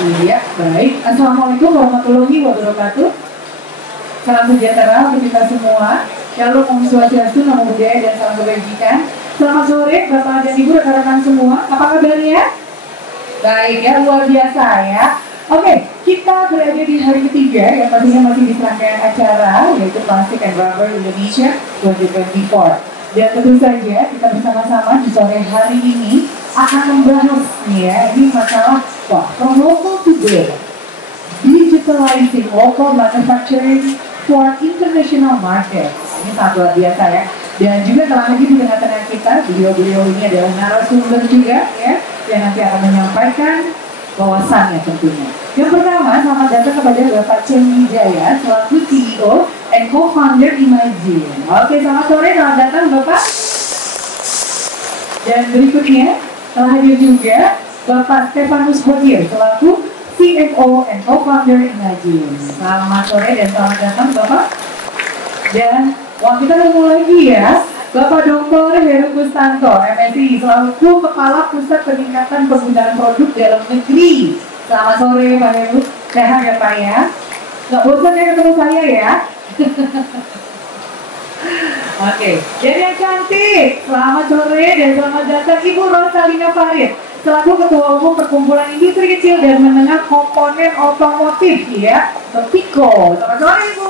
Iya, baik. Assalamualaikum warahmatullahi wabarakatuh. Salam sejahtera untuk kita semua. Shalom, Om Swastiastu, Namo Buddhaya, dan salam kebajikan. Selamat sore, Bapak dan Ibu, rekan-rekan semua. Apa kabarnya? Baik ya, luar biasa ya. Oke, kita berada di hari ketiga yang pastinya masih di serangkaian acara, yaitu Plastic and Rubber Indonesia 2024. Dan tentu saja kita bersama-sama di sore hari ini akan membahas ya, ini masalah from local to global, digitalizing local manufacturing for international market. Ini sangat luar biasa ya. Dan juga telah lagi di tengah-tengah kita, beliau-beliau ini adalah narasumber juga ya, yang nanti akan menyampaikan wawasannya tentunya. Yang pertama, selamat datang kepada Bapak Chen Wijaya selaku CEO and Co-founder Imagine. Oke, selamat sore, selamat datang Bapak. Dan berikutnya telah hadir juga Bapak Stefanus Bodir selaku CFO and Co-founder Imagine. Selamat sore dan selamat datang Bapak. Dan kita ketemu lagi ya, Bapak Dr. Heru Kustanto, MSI, selaku Kepala Pusat Peningkatan Penggunaan Produk Dalam Negeri. Selamat sore Pak Heru, sehat ya Pak ya? Nggak bosan ya ketemu saya ya? Oke, jadi yang cantik, selamat sore dan selamat datang Ibu Rosalina Farid, selaku Ketua Umum Perkumpulan Industri Kecil dan Menengah Komponen Otomotif ya, Piko. Selamat sore Ibu.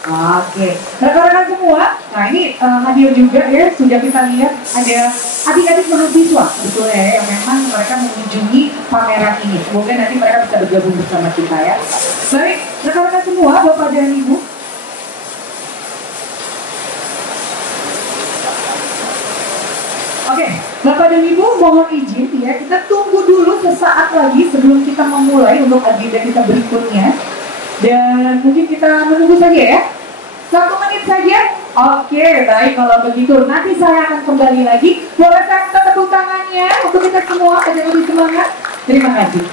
Oke, rekan-rekan semua, nah ini hadir juga ya, sudah kita lihat ada adik-adik mahasiswa sebetulnya ya, yang memang mereka mengunjungi pameran ini. Semoga nanti mereka bisa bergabung bersama kita ya. Baik, rekan-rekan semua, Bapak dan Ibu. Oke, Bapak dan Ibu mohon izin ya, kita tunggu dulu sesaat lagi sebelum kita memulai untuk agenda kita berikutnya. Dan mungkin kita menunggu saja ya, 1 menit saja. Oke, baik kalau begitu. Nanti saya akan kembali lagi. Boleh saya minta tepuk tangannya untuk kita semua agar lebih semangat. Terima kasih.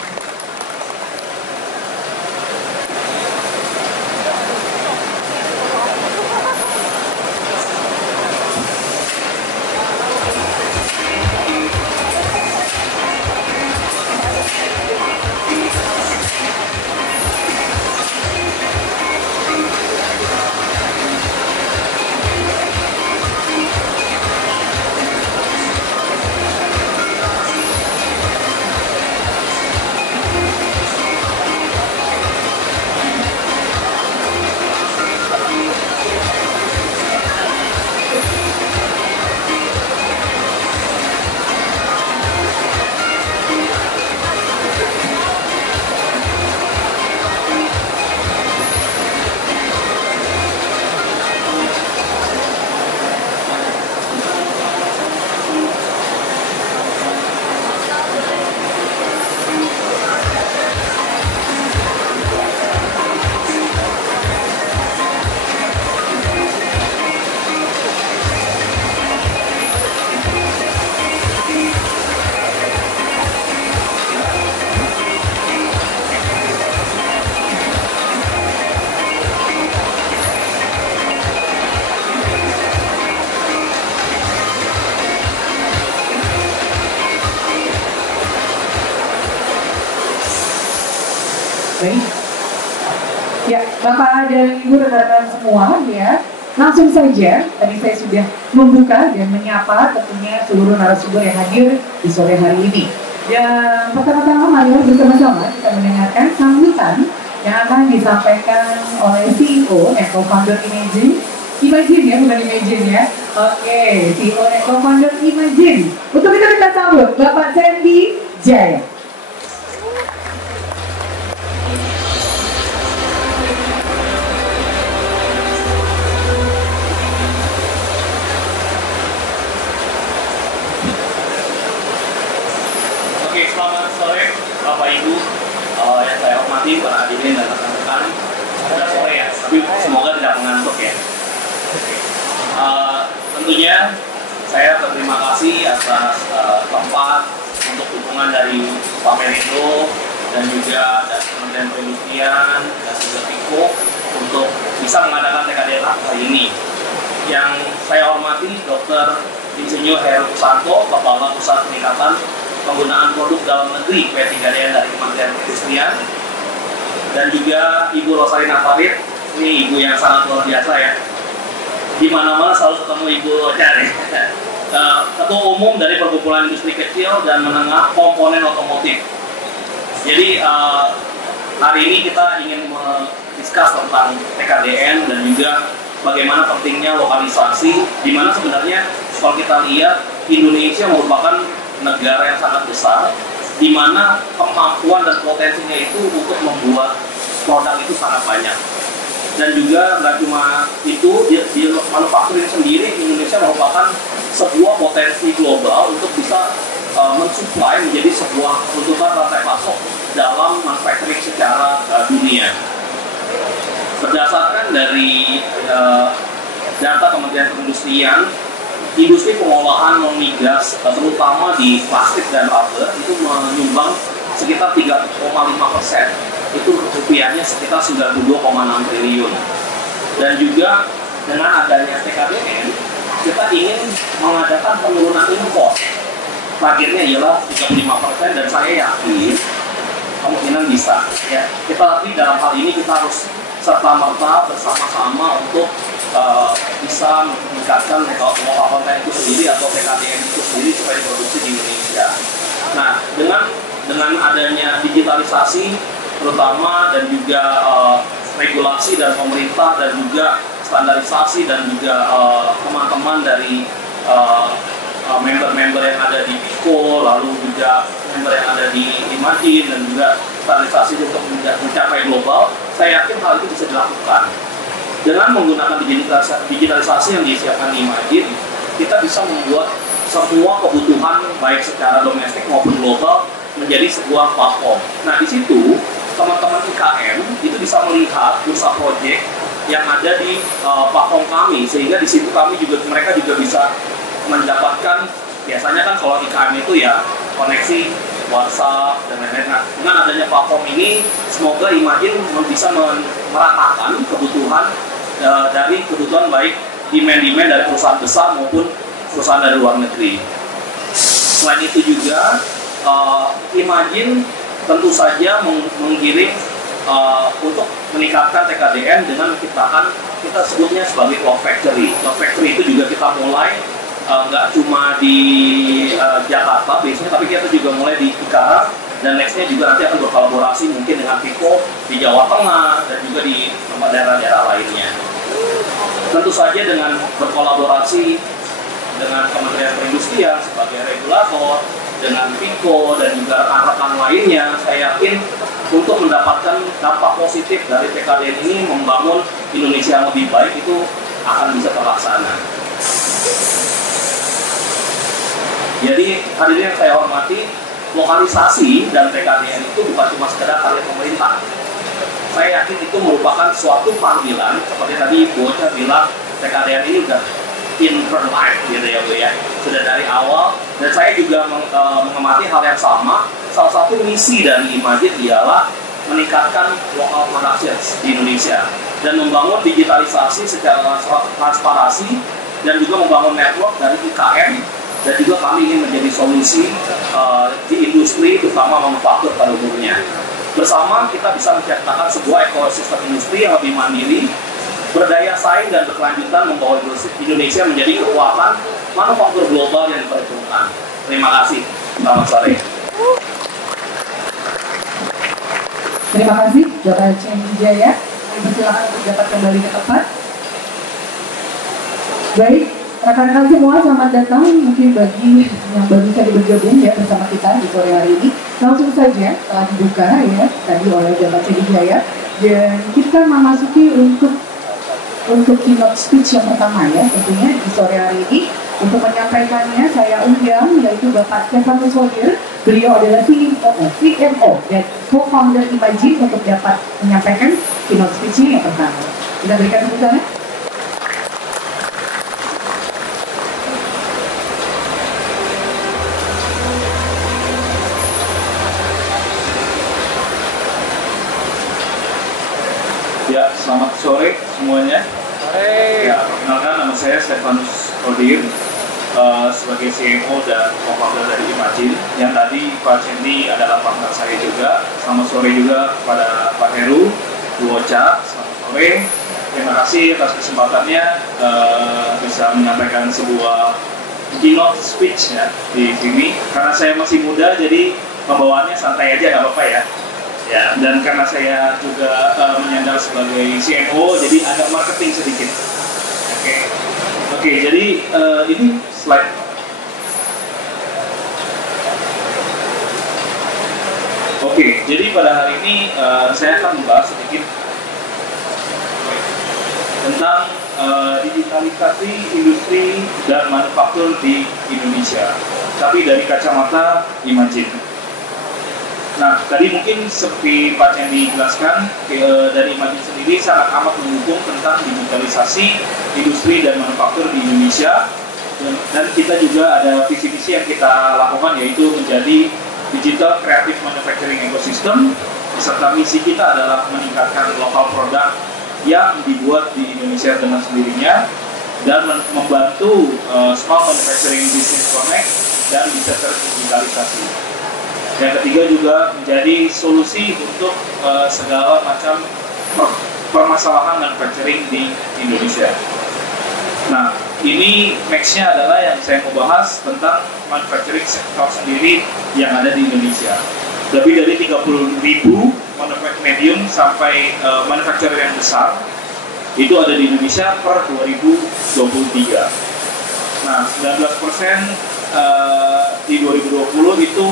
Baik. Ya, Bapak dan Ibu rekan-rekan semua ya, langsung saja tadi saya sudah membuka dan menyapa tentunya seluruh narasumber yang hadir di sore hari ini. Dan pertama-tama mari bersama-sama kita mendengarkan sambutan yang akan disampaikan oleh CEO dan Co-founder Imagine. Imagine ya, bukan Imagine ya. Oke, CEO dan Co-founder Imagine. Untuk itu kita sambut Bapak Chen Wijaya. Selamat sore Bapak Ibu yang saya hormati, para hadirin dan rekan-rekan. Sudah sore ya, tapi semoga tidak mengantuk ya. Tentunya saya berterima kasih atas tempat untuk dukungan dari Pamerindo dan juga dari Kementerian Perindustrian dan juga Piko untuk bisa mengadakan TKD hari ini. Yang saya hormati Dr. Insinyur Heru Kustanto, Kepala Pusat Peningkatan penggunaan produk dalam negeri P3DN dari Kementerian Perindustrian, dan juga Ibu Rosalina Farid, ini ibu yang sangat luar biasa ya. Di mana-mana selalu ketemu Ibu Cari. Ketua Umum dari Perkumpulan Industri Kecil dan Menengah Komponen Otomotif. Jadi hari ini kita ingin mendiskus tentang TKDN dan juga bagaimana pentingnya lokalisasi, di mana sebenarnya kalau kita lihat Indonesia merupakan negara yang sangat besar, di mana kemampuan dan potensinya itu untuk membuat produk itu sangat banyak. Dan juga nggak cuma itu, di manufacturing sendiri Indonesia merupakan sebuah potensi global untuk bisa mensuplai menjadi sebuah kebutuhan rantai pasok dalam manufacturing secara dunia. Berdasarkan dari data Kementerian Perindustrian, industri pengolahan non migas terutama di plastik dan rubber itu menyumbang sekitar 3,5%. Itu rupiahnya sekitar 92,6 triliun. Dan juga dengan adanya TKDN, kita ingin mengadakan penurunan impor. Targetnya ialah 35% dan saya yakin kemungkinan bisa. Ya, tapi dalam hal ini kita harus serta-merta bersama-sama untuk bisa meningkatkan lokal konten itu sendiri atau TKDN itu sendiri supaya diproduksi di Indonesia. Nah, dengan adanya digitalisasi terutama dan juga regulasi dari pemerintah dan juga standarisasi dan juga teman-teman dari member-member yang ada di PICO, lalu juga member yang ada di Imagine dan juga standarisasi untuk mencapai global, saya yakin hal itu bisa dilakukan. Dengan menggunakan digitalisasi yang disiapkan di Imagine, kita bisa membuat semua kebutuhan baik secara domestik maupun global menjadi sebuah platform. Nah, di situ teman-teman IKM itu bisa melihat bursa proyek yang ada di platform kami, sehingga di situ mereka juga bisa mendapatkan, biasanya kan kalau IKM itu ya koneksi WhatsApp dan lain-lain. Nah, dengan adanya platform ini, semoga Imagine bisa meratakan kebutuhan dari kebutuhan baik demand dari perusahaan besar maupun perusahaan dari luar negeri. Selain itu juga Imagine tentu saja menggiring untuk meningkatkan TKDN dengan menciptakan, kita sebutnya sebagai Love Factory. Love Factory itu juga kita mulai nggak cuma di Jakarta biasanya, tapi kita juga mulai di Cikarang, dan nextnya juga nanti akan berkolaborasi mungkin dengan PICO di Jawa Tengah dan juga di tempat daerah-daerah lainnya. Tentu saja dengan berkolaborasi dengan Kementerian Perindustrian sebagai regulator, dengan PICO dan juga rekan-rekan lainnya, saya yakin untuk mendapatkan dampak positif dari TKDN ini membangun Indonesia yang lebih baik itu akan bisa terlaksana. Jadi hadirin yang saya hormati, lokalisasi dan TKDN itu bukan cuma sekedar karya pemerintah. Saya yakin itu merupakan suatu panggilan, seperti tadi Bu Ocha bilang, TKDN ini udah in her life gitu ya Bu ya, sudah dari awal. Dan saya juga mengamati hal yang sama. Salah satu misi dari Imagine ialah meningkatkan local production di Indonesia dan membangun digitalisasi secara transparansi dan juga membangun network dari IKM, dan juga kami ingin menjadi solusi di industri terutama manufaktur pada umumnya. Bersama kita bisa menciptakan sebuah ekosistem industri yang lebih mandiri, berdaya saing dan berkelanjutan, membawa Indonesia menjadi kekuatan manufaktur global yang diperhitungkan. Terima kasih. Selamat sore. Terima kasih Bapak Ceng Wijaya. Kami persilakan untuk dapat kembali ke tempat. Baik, rekan-rekan semua selamat datang. Mungkin bagi yang baru saja bergabung ya bersama kita di sore hari ini, langsung saja telah dibuka ya tadi oleh Bapak Ceng Wijaya, dan kita memasuki untuk keynote speech yang pertama ya tentunya di sore hari ini. Untuk menyampaikannya saya undang yaitu Bapak Stefanus Wagir. Beliau adalah CMO dan co-founder Imagine untuk dapat menyampaikan keynote speech-nya yang pertama. Kita berikan tepuk tangan. Ya, selamat sore semuanya. Ya, perkenalkan nama saya Stefanus Wagir. sebagai CMO dan co-founder dari Imagine, yang tadi Pak Cendi adalah partner saya juga. Selamat sore juga kepada Pak Heru, Bu Ocha, selamat sore. Terima kasih atas kesempatannya bisa menyampaikan sebuah keynote speech ya di sini. Karena saya masih muda, jadi pembawaannya santai aja, nggak apa-apa ya. Ya, dan karena saya juga menyandang sebagai CMO, jadi agak marketing sedikit. Oke, jadi ini slide. Oke, jadi pada hari ini saya akan membahas sedikit tentang digitalisasi industri dan manufaktur di Indonesia, tapi dari kacamata Imagine. Nah, tadi mungkin seperti Pak Cendi jelaskan, dari Imagine sendiri sangat amat mendukung tentang digitalisasi industri dan manufaktur di Indonesia, dan kita juga ada visi-visi yang kita lakukan, yaitu menjadi digital creative manufacturing ecosystem, beserta misi kita adalah meningkatkan lokal produk yang dibuat di Indonesia dengan sendirinya dan membantu small manufacturing business connect dan bisa terdigitalisasi. Yang ketiga juga menjadi solusi untuk segala macam permasalahan manufacturing di Indonesia. Nah, ini next-nya adalah yang saya mau bahas tentang manufacturing sektor sendiri yang ada di Indonesia. Lebih dari 30.000 manufacturing medium sampai manufacturer yang besar itu ada di Indonesia per 2023. Nah, 19% di 2020 itu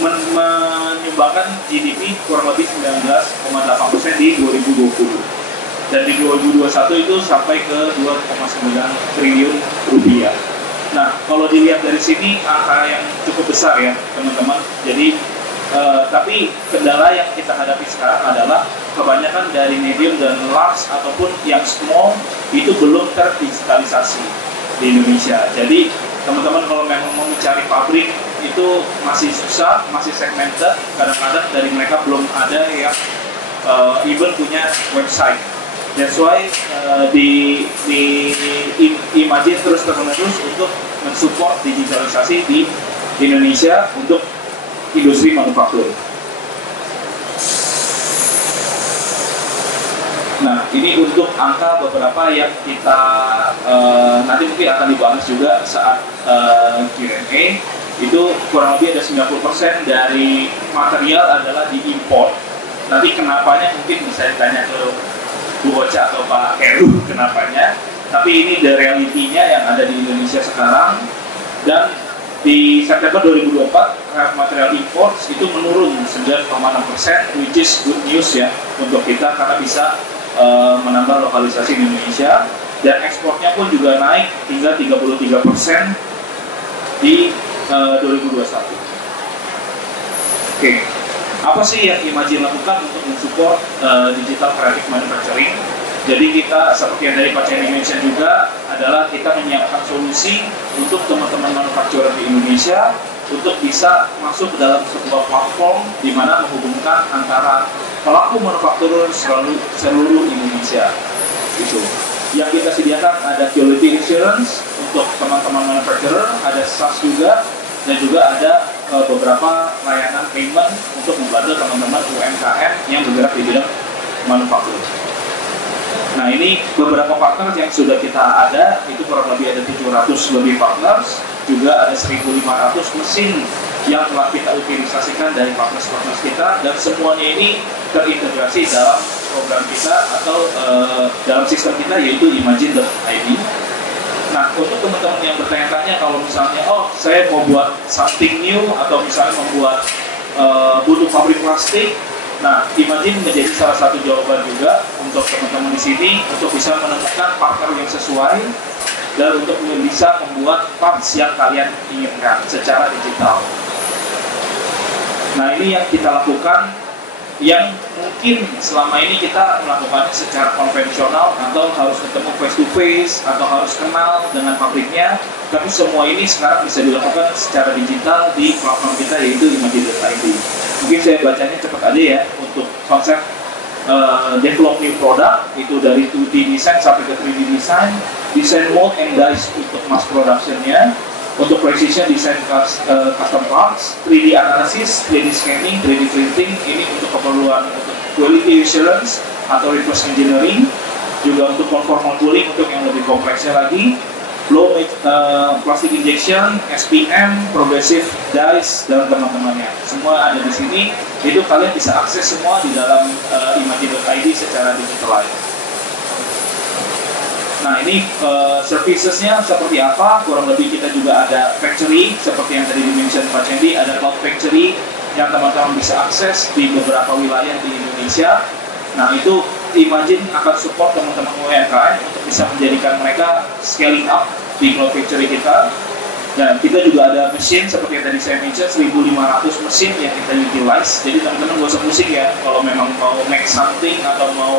menyumbangkan GDP kurang lebih 19,8% di 2020, dan di 2021 itu sampai ke 2,9 triliun rupiah. Nah, kalau dilihat dari sini angka yang cukup besar ya teman-teman. Jadi tapi kendala yang kita hadapi sekarang adalah kebanyakan dari medium dan large ataupun yang small itu belum terdigitalisasi di Indonesia. Jadi teman-teman kalau memang mau mencari pabrik itu masih susah, masih segmented. Kadang-kadang dari mereka belum ada yang even punya website. That's why di Imagine terus-menerus untuk mensupport digitalisasi di Indonesia untuk industri manufaktur. Nah, ini untuk angka beberapa yang kita nanti mungkin akan dibahas juga saat Q&A. Itu kurang lebih ada 90% dari material adalah diimpor. Nanti kenapanya mungkin bisa ditanya ke Bu Ocha atau Pak Heru kenapanya. Tapi ini the reality-nya yang ada di Indonesia sekarang. Dan di September 2024 material import itu menurun 9,6%, which is good news ya untuk kita karena bisa menambah lokalisasi di Indonesia, dan ekspornya pun juga naik hingga 33% di 2021. Oke, apa sih yang Imagine lakukan untuk mensupport digital creative manufacturing? Jadi kita seperti yang dari Pak Cendi mention juga adalah kita menyiapkan solusi untuk teman-teman manufakturer di Indonesia untuk bisa masuk ke dalam sebuah platform di mana menghubungkan antara pelaku manufaktur seluruh Indonesia. Gitu. Yang kita sediakan ada quality insurance untuk teman-teman manufacturer, ada SaaS juga, dan juga ada beberapa layanan payment untuk membantu teman-teman UMKM yang bergerak di bidang manufaktur. Nah, ini beberapa partner yang sudah kita ada, itu kurang lebih ada 700 lebih partners, juga ada 1.500 mesin yang telah kita utilisasikan dari partners-partners kita, dan semuanya ini terintegrasi dalam program kita atau dalam sistem kita, yaitu Imagine.id. Nah, untuk teman-teman yang bertanya-tanya kalau misalnya, oh saya mau buat something new atau misalnya membuat butuh pabrik plastik, nah Imagine menjadi salah satu jawaban juga untuk teman-teman di sini untuk bisa menemukan partner yang sesuai dan untuk bisa membuat parts yang kalian inginkan secara digital. Nah, ini yang kita lakukan, yang mungkin selama ini kita melakukan secara konvensional atau harus ketemu face to face atau harus kenal dengan pabriknya, tapi semua ini sekarang bisa dilakukan secara digital di platform kita, yaitu Imagine.id. Mungkin saya bacanya cepat aja ya untuk konsep develop new product, itu dari 2D design sampai ke 3D design, design mold and dies untuk mass productionnya, untuk precision design custom parts, 3D analysis, 3D scanning, 3D printing, ini untuk keperluan untuk quality assurance atau reverse engineering, juga untuk conformal tooling untuk yang lebih kompleksnya lagi, low plastic injection, SPM, progressive dies, dan teman-temannya. Semua ada di sini. Itu kalian bisa akses semua di dalam imagine.id secara digitalized. Nah, ini servicesnya seperti apa? Kurang lebih kita juga ada factory seperti yang tadi di-mention Pak Cendi, ada cloud factory yang teman-teman bisa akses di beberapa wilayah di Indonesia. Nah, itu Imagine akan support teman-teman UMKM untuk bisa menjadikan mereka scaling up di cloud factory kita. Dan kita juga ada mesin seperti yang tadi saya mention, 1.500 mesin yang kita utilize. Jadi teman-teman gak usah musik ya, kalau memang mau make something atau mau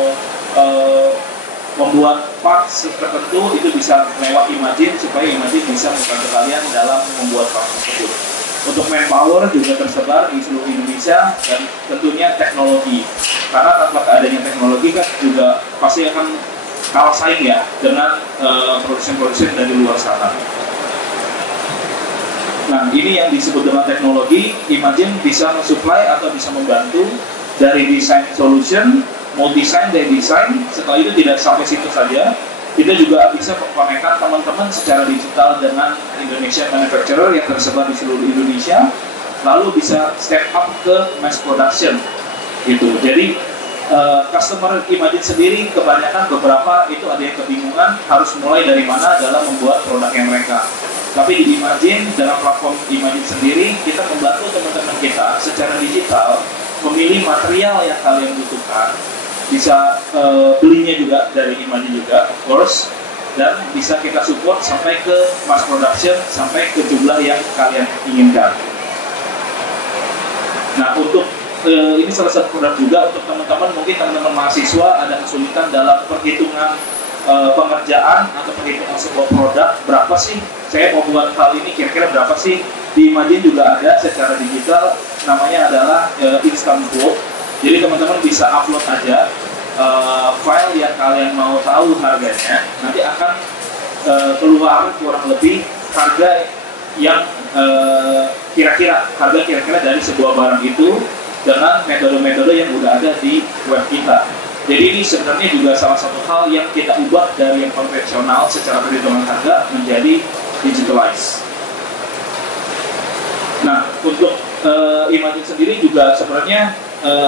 membuat parts tertentu, itu bisa lewat Imagine supaya Imagine bisa membantu kalian dalam membuat parts tersebut. Untuk manpower juga tersebar di seluruh Indonesia, dan tentunya teknologi. Karena tanpa adanya teknologi kan juga pasti akan kalah saing ya dengan produsen-produsen dari luar sana. Nah, ini yang disebut dengan teknologi. Imagine bisa mensupply atau bisa membantu dari design solution, mau desain dari desain. Setelah itu tidak sampai situ saja, kita juga bisa mengkonekkan teman-teman secara digital dengan Indonesia manufacturer yang tersebar di seluruh Indonesia, lalu bisa step up ke mass production gitu. Jadi customer Imagine sendiri kebanyakan beberapa itu ada yang kebingungan harus mulai dari mana dalam membuat produknya mereka. Tapi di Imagine, dalam platform Imagine sendiri, kita membantu teman-teman kita secara digital memilih material yang kalian butuhkan, bisa belinya juga dari Imagine juga, of course, dan bisa kita support sampai ke mass production, sampai ke jumlah yang kalian inginkan. Nah, untuk ini salah satu produk juga untuk teman-teman, mungkin teman-teman mahasiswa ada kesulitan dalam perhitungan pengerjaan atau perhitungan sebuah produk, berapa sih saya mau buat hal ini, kira-kira berapa sih. Di Imagine juga ada secara digital, namanya adalah instant quote. Jadi teman-teman bisa upload aja file yang kalian mau tahu harganya, nanti akan keluar kurang lebih harga yang kira-kira dari sebuah barang itu dengan metode-metode yang udah ada di web kita. Jadi ini sebenarnya juga salah satu hal yang kita ubah dari yang konvensional secara perhitungan harga menjadi digitalized. Nah, untuk Imagine sendiri juga sebenarnya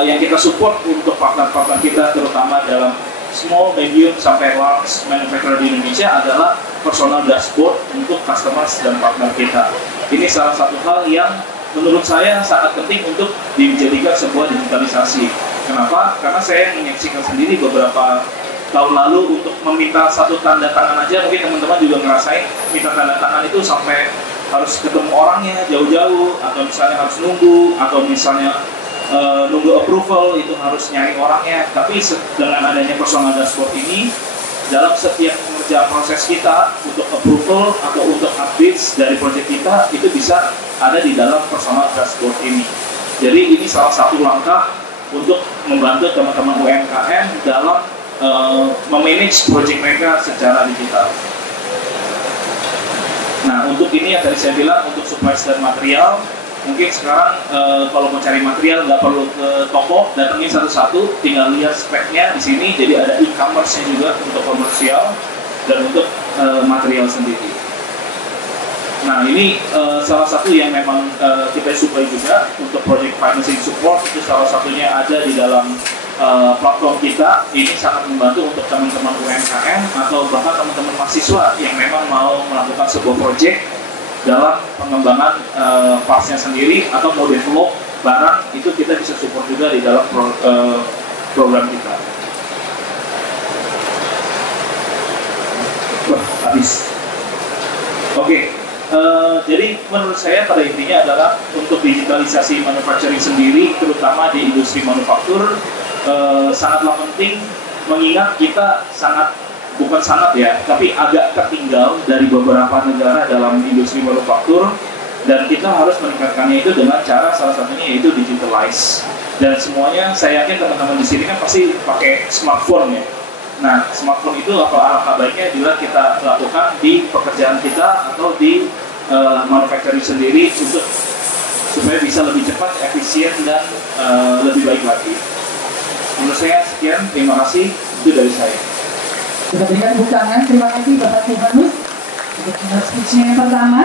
yang kita support untuk partner-partner kita, terutama dalam small, medium, sampai large manufacturer di Indonesia, adalah personal dashboard untuk customers dan partner kita. Ini salah satu hal yang menurut saya sangat penting untuk dijadikan sebuah digitalisasi. Kenapa? Karena saya menyaksikan sendiri beberapa tahun lalu untuk meminta satu tanda tangan aja, mungkin teman-teman juga ngerasain minta tanda tangan itu sampai harus ketemu orangnya jauh-jauh, atau misalnya harus nunggu, atau misalnya nunggu approval itu harus nyari orangnya. Tapi dengan adanya personal dashboard ini, dalam setiap pengerjaan proses kita untuk approval atau untuk updates dari project kita, itu bisa ada di dalam personal dashboard ini. Jadi ini salah satu langkah untuk membantu teman-teman UMKM dalam memanage project mereka secara digital. Nah, untuk ini yang tadi saya bilang, untuk supplies dan material, mungkin sekarang kalau mau cari material nggak perlu ke toko, datangin satu-satu, tinggal lihat speknya di sini. Jadi ada e-commerce-nya juga untuk komersial dan untuk material sendiri. Nah, ini salah satu yang memang kita supply juga untuk project financing support, itu salah satunya ada di dalam platform kita. Ini sangat membantu untuk teman-teman UMKM atau bahkan teman-teman mahasiswa yang memang mau melakukan sebuah project dalam pengembangan partsnya sendiri atau mau develop barang, itu kita bisa support juga di dalam program kita. Wah, habis. Oke. Jadi menurut saya pada intinya adalah untuk digitalisasi manufacturing sendiri, terutama di industri manufaktur, sangatlah penting, mengingat kita bukan sangat ya, tapi agak tertinggal dari beberapa negara dalam industri manufaktur. dan kita harus meningkatkannya itu dengan cara salah satunya yaitu digitalize. Dan semuanya saya yakin teman-teman di sini kan pasti pakai smartphone ya. Nah, smartphone itu alangkah baiknya bila kita lakukan di pekerjaan kita atau di manufacturing sendiri untuk supaya bisa lebih cepat, efisien, dan lebih baik lagi. Menurut saya sekian, terima kasih, itu dari saya. Kita berikan tepuk tangan, terima kasih Bapak Silvanus untuk speech-nya yang pertama.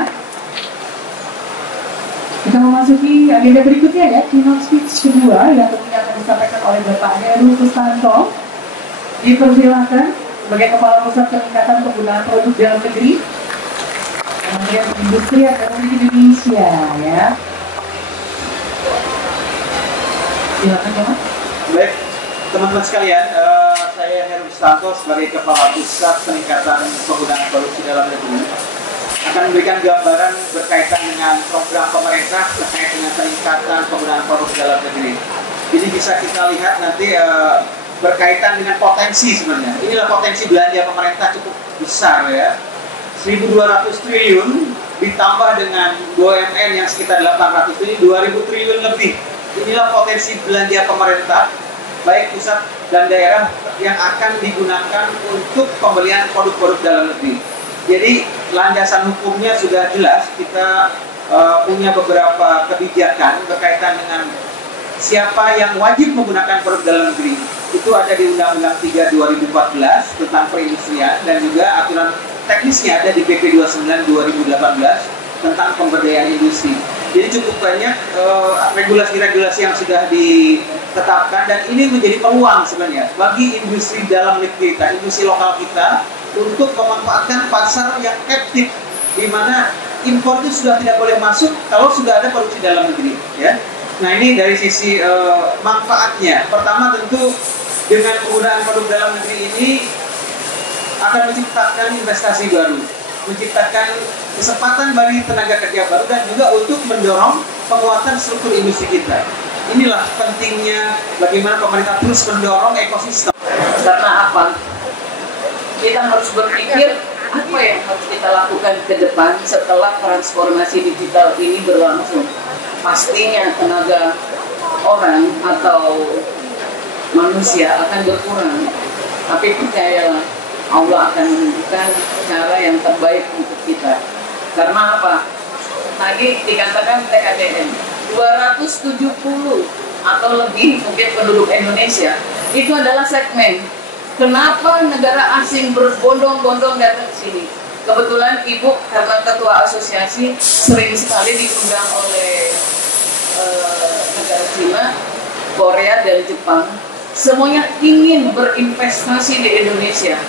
Kita memasuki agenda berikutnya ya, keynote speech kedua yang tentunya akan disampaikan oleh Bapak Heru Kustanto. Dipersilakan sebagai Kepala Pusat Peningkatan Penggunaan Produk Dalam Negeri Kementerian Perindustrian Republik Indonesia ya. Silakan ya Mas. Baik, teman-teman sekalian, saya Heru Kustanto sebagai Kepala Pusat Peningkatan Penggunaan Produksi Dalam Negeri akan memberikan gambaran berkaitan dengan program pemerintah terkait dengan peningkatan penggunaan produk dalam negeri. Ini bisa kita lihat nanti berkaitan dengan potensi sebenarnya. Inilah potensi belanja pemerintah cukup besar ya. 1.200 triliun ditambah dengan BUMN yang sekitar 800 triliun, 2.000 triliun lebih. Inilah potensi belanja pemerintah baik pusat dan daerah yang akan digunakan untuk pembelian produk-produk dalam negeri. Jadi landasan hukumnya sudah jelas, kita punya beberapa kebijakan berkaitan dengan siapa yang wajib menggunakan produk dalam negeri. Itu ada di Undang-Undang 3 2014 tentang perindustrian dan juga aturan teknisnya ada di PP 29 2018 tentang pemberdayaan industri. Jadi cukup banyak regulasi-regulasi yang sudah ditetapkan dan ini menjadi peluang sebenarnya bagi industri dalam negeri kita, industri lokal kita untuk memanfaatkan pasar yang captive di mana impor itu sudah tidak boleh masuk kalau sudah ada produksi dalam negeri ya. Nah, ini dari sisi manfaatnya. Pertama tentu dengan penggunaan produk dalam negeri ini akan menciptakan investasi baru, menciptakan kesempatan bagi tenaga kerja baru dan juga untuk mendorong penguatan struktur industri kita. Inilah pentingnya bagaimana pemerintah terus mendorong ekosistem. Karena apa? Kita harus berpikir apa yang harus kita lakukan ke depan setelah transformasi digital ini berlangsung. Pastinya tenaga orang atau manusia akan berkurang. Tapi percayalah, Allah akan menunjukkan cara yang terbaik untuk kita. Karena apa? Tadi dikatakan TKDN 270 atau lebih mungkin penduduk Indonesia itu adalah segmen. Kenapa negara asing berbondong-bondong datang ke sini? Kebetulan Ibu karena ketua asosiasi sering sekali diundang oleh negara Cina, Korea, dan Jepang. Semuanya ingin berinvestasi di Indonesia.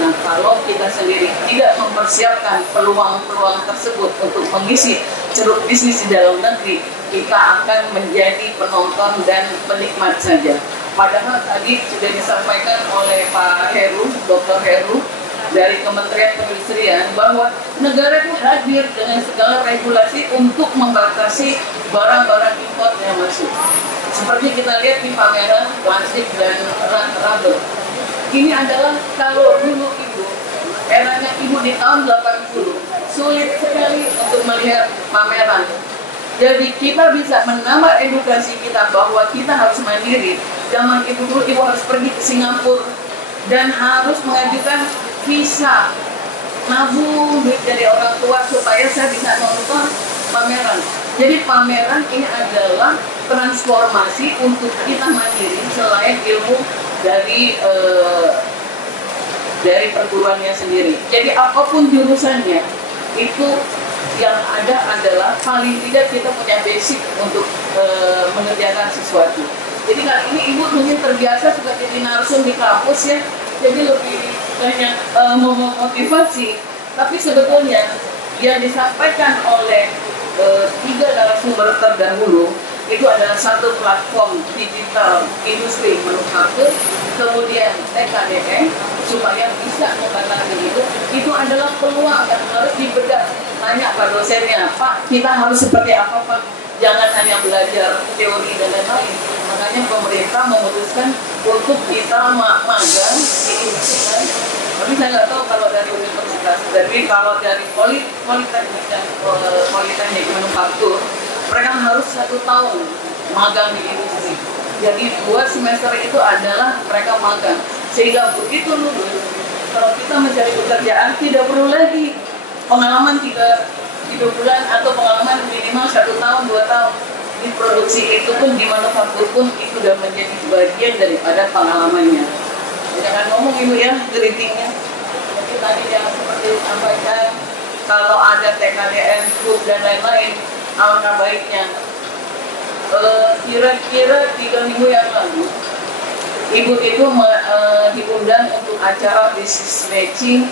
Nah, kalau kita sendiri tidak mempersiapkan peluang-peluang tersebut untuk mengisi ceruk bisnis di dalam negeri, kita akan menjadi penonton dan penikmat saja. Padahal tadi sudah disampaikan oleh Pak Heru, Dr. Heru dari Kementerian Perindustrian bahwa negara itu hadir dengan segala regulasi untuk membatasi barang-barang impor yang masuk. Seperti kita lihat di pameran plastik dan rubber. Ini adalah kalau dulu Ibu, eranya Ibu di tahun 80, sulit sekali untuk melihat pameran. Jadi kita bisa menambah edukasi kita bahwa kita harus mandiri. Zaman Ibu dulu, Ibu harus pergi ke Singapura dan harus mengajukan visa, nabung duit dari orang tua supaya saya bisa nonton pameran. Jadi pameran ini adalah transformasi untuk kita mandiri selain ilmu dari perguruannya sendiri. Jadi apapun jurusannya itu yang ada adalah paling tidak kita punya basic untuk mengerjakan sesuatu. Jadi kali ini Ibu mungkin terbiasa sebagai narsum di kampus ya, jadi lebih banyak memotivasi. Tapi sebetulnya yang disampaikan oleh 3 narasumber terdahulu itu adalah satu platform digital industri manufaktur, kemudian TKDN supaya bisa membatasi itu adalah peluang yang harus dibedah. Tanya Pak dosennya, Pak kita harus seperti apa Pak? Jangan hanya belajar teori dan lain-lain, makanya pemerintah memutuskan untuk kita magang di industri kan. Tapi saya nggak tahu kalau dari universitas, tapi kalau dari politeknik dan politeknik manufaktur, mereka harus 1 tahun magang di industri. Jadi 2 semester itu adalah mereka magang, sehingga begitu lulus, kalau kita mencari pekerjaan tidak perlu lagi pengalaman 3 bulan atau pengalaman minimal 1 tahun 2 tahun di produksi itu pun, di manufaktur pun itu sudah menjadi bagian daripada pengalamannya. Jangan ngomong ibu ya geritingnya. Jadi tadi yang seperti disampaikan, kalau ada TKDN, food dan lain-lain, alangkah baiknya. Kira-kira 3 minggu yang lalu, ibu itu diundang untuk acara business matching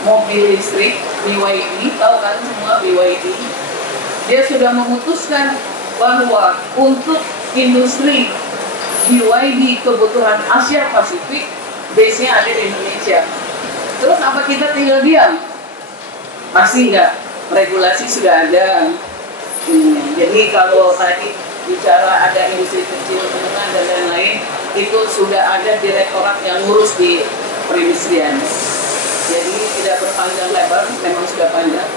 mobil listrik BYD, tahu kan semua BYD. Dia sudah memutuskan bahwa untuk industri BYD kebutuhan Asia Pasifik base-nya ada di Indonesia. Terus apa kita tinggal diam? Pasti enggak, regulasi sudah ada. Jadi kalau tadi bicara ada industri kecil, menengah dan lain-lain, itu sudah ada direktorat yang ngurus di perindustrian. Jadi tidak berpanjang lebar, memang sudah panjang.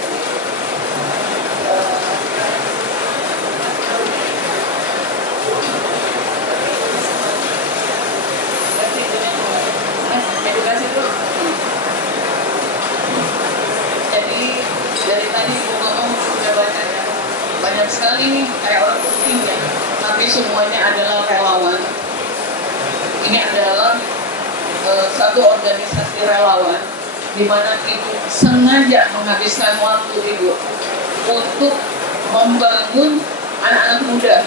Edukasi dulu. Jadi dari tadi ibu ngomong sudah banyak sekali nih kayak orang penting ya, tapi semuanya adalah relawan. Ini adalah satu organisasi relawan di mana ibu sengaja menghabiskan waktu ibu untuk membangun anak-anak muda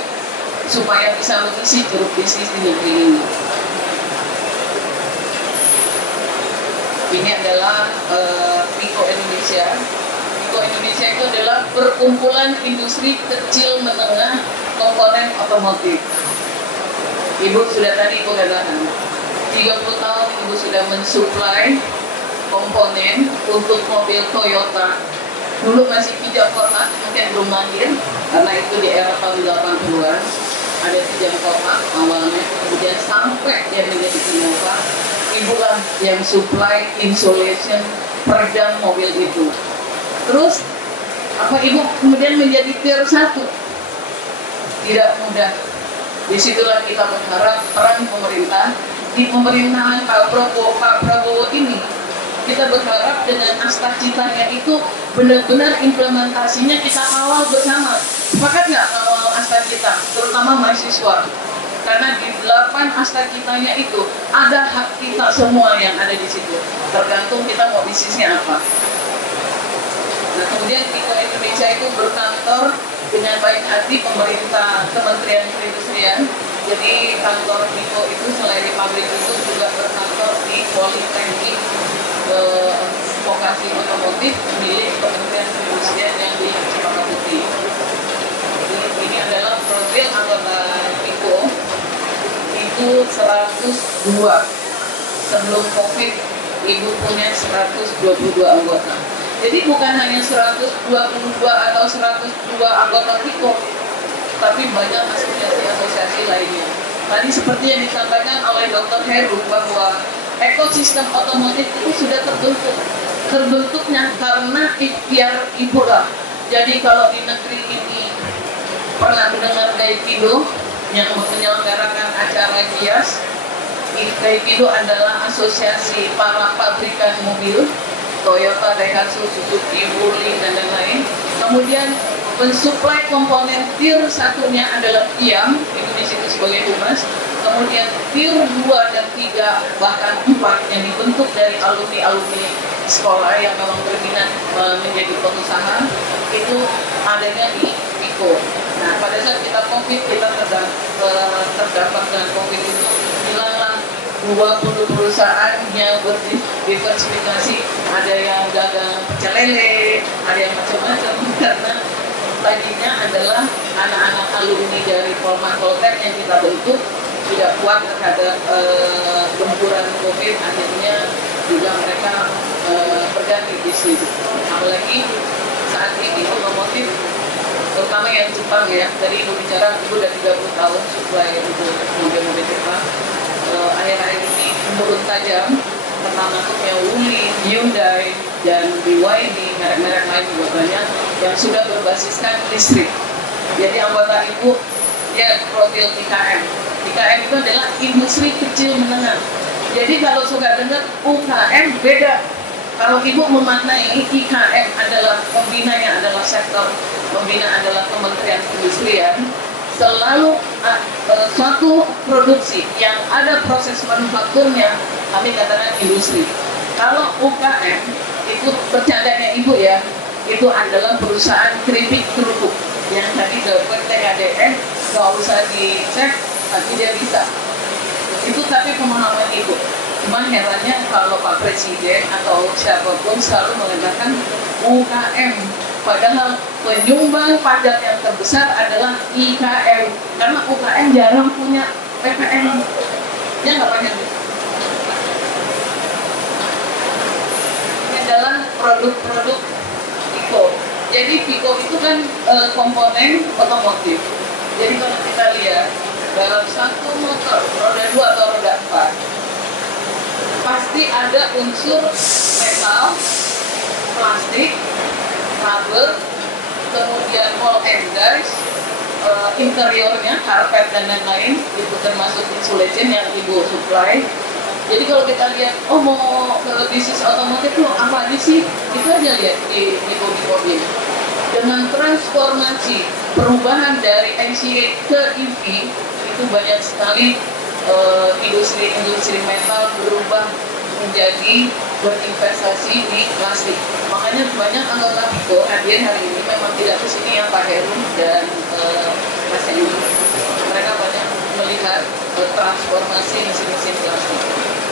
supaya bisa mengisi jeruk bisnis di negeri ini. Ini adalah Pico Indonesia. Pico Indonesia itu adalah perkumpulan industri kecil menengah komponen otomotif. Ibu sudah tadi ibu katakan 30 tahun ibu sudah mensuplai komponen untuk mobil Toyota. Dulu masih pinjam format, mungkin belum lahir, karena itu di era tahun 80-an. Ada pinjam format awalnya, kemudian sampai dia menjadi Innova. Ibulah yang supply insulation peredam mobil itu. Terus apa ibu kemudian menjadi tier 1? Tidak mudah. Disitulah kita berharap peran pemerintah di pemerintahan Pak Prabowo ini. Kita berharap dengan Asta Citanya itu benar-benar implementasinya kita kawal bersama. Sepakat nggak kawal Asta Cita, terutama mahasiswa? Karena di 8 Asta Citanya itu ada hak kita semua yang ada di situ. Tergantung kita mau bisnisnya apa. Nah kemudian Pico Indonesia itu berkantor dengan baik hati pemerintah Kementerian Perindustrian. Jadi kantor Pico itu selain di pabrik itu juga berkantor di Politeknik Vokasi Otomotif milik Kementerian Perindustrian yang di Cempaka Putih. Jadi ini adalah profil anggota Pico itu 102. Sebelum COVID ibu punya 122 anggota. Jadi bukan hanya 122 atau 102 anggota Pico, tapi banyak asosiasi-asosiasi lainnya. Tadi seperti yang disampaikan oleh Dr. Heru bahwa ekosistem otomotif itu sudah terbentuk. Terbentuknya karena ikhtiar ibu lah. Jadi kalau di negeri ini pernah mendengar Gaikindo yang menyelenggarakan acara Gias, Gaikindo adalah asosiasi para pabrikan mobil Toyota, Daihatsu, Suzuki, Wuling, dan lain-lain. Kemudian mensuplai komponen tier 1-nya adalah IAM, Indonesia itu sebagai humas. Kemudian tier 2 dan 3 bahkan 4 yang dibentuk dari alumni-alumni sekolah yang memang berminat menjadi pengusaha itu adanya di Pico. Nah pada saat kita COVID, kita terdampak dengan COVID itu hilanglah 20 perusahaan yang berdiversifikasi, ada yang dagang pecel lele, ada yang macam-macam, karena tadinya adalah anak-anak alumni dari Polman Poltek yang kita bentuk tidak kuat terhadap gempuran COVID, akhirnya juga mereka berganti bisnis. Apalagi saat ini otomotif, terutama yang Jepang ya, tadi ibu bicara ibu udah 30 tahun supply itu turun tajam, termasuknya Wuling, Hyundai, dan BYD, merek-merek lain juga banyak yang sudah berbasiskan listrik. Jadi anggota ibu dia profil IKM. IKM itu adalah industri kecil menengah. Jadi kalau sudah dengar UKM beda. Kalau ibu memaknai IKM adalah pembinanya adalah sektor pembina adalah Kementerian Perindustrian, selalu suatu produksi yang ada proses manufakturnya kami katakan industri. Kalau UKM itu bercandanya ibu ya, itu adalah perusahaan keripik kerupuk yang tadi dapat THDN nggak usah dicek tapi dia bisa. Itu tapi pemahaman ibu. Cuma herannya kalau Pak Presiden atau siapapun selalu mengatakan UKM, padahal penyumbang pajak yang terbesar adalah IKM, karena UKM jarang punya PPN. Ya nggak banyak. Ini adalah produk-produk Pico. Jadi Pico itu kan komponen otomotif. Jadi kalau kita lihat dalam satu motor roda 2 atau roda 4 pasti ada unsur metal, plastik, rubber, kemudian wall and dies, interiornya, karpet dan lain-lain, itu termasuk insulation yang ibu supply. Jadi kalau kita lihat, oh mau ke bisnis otomotif tuh apa aja sih? Itu aja lihat di mobil. Dengan transformasi perubahan dari NCA ke EV itu banyak sekali industri metal berubah menjadi berinvestasi di plastik. Makanya banyak anggota Pico hadir hari ini memang tidak kesini ya Pak Heru dan Mas Eni. Mereka banyak melihat transformasi mesin-mesin plastik.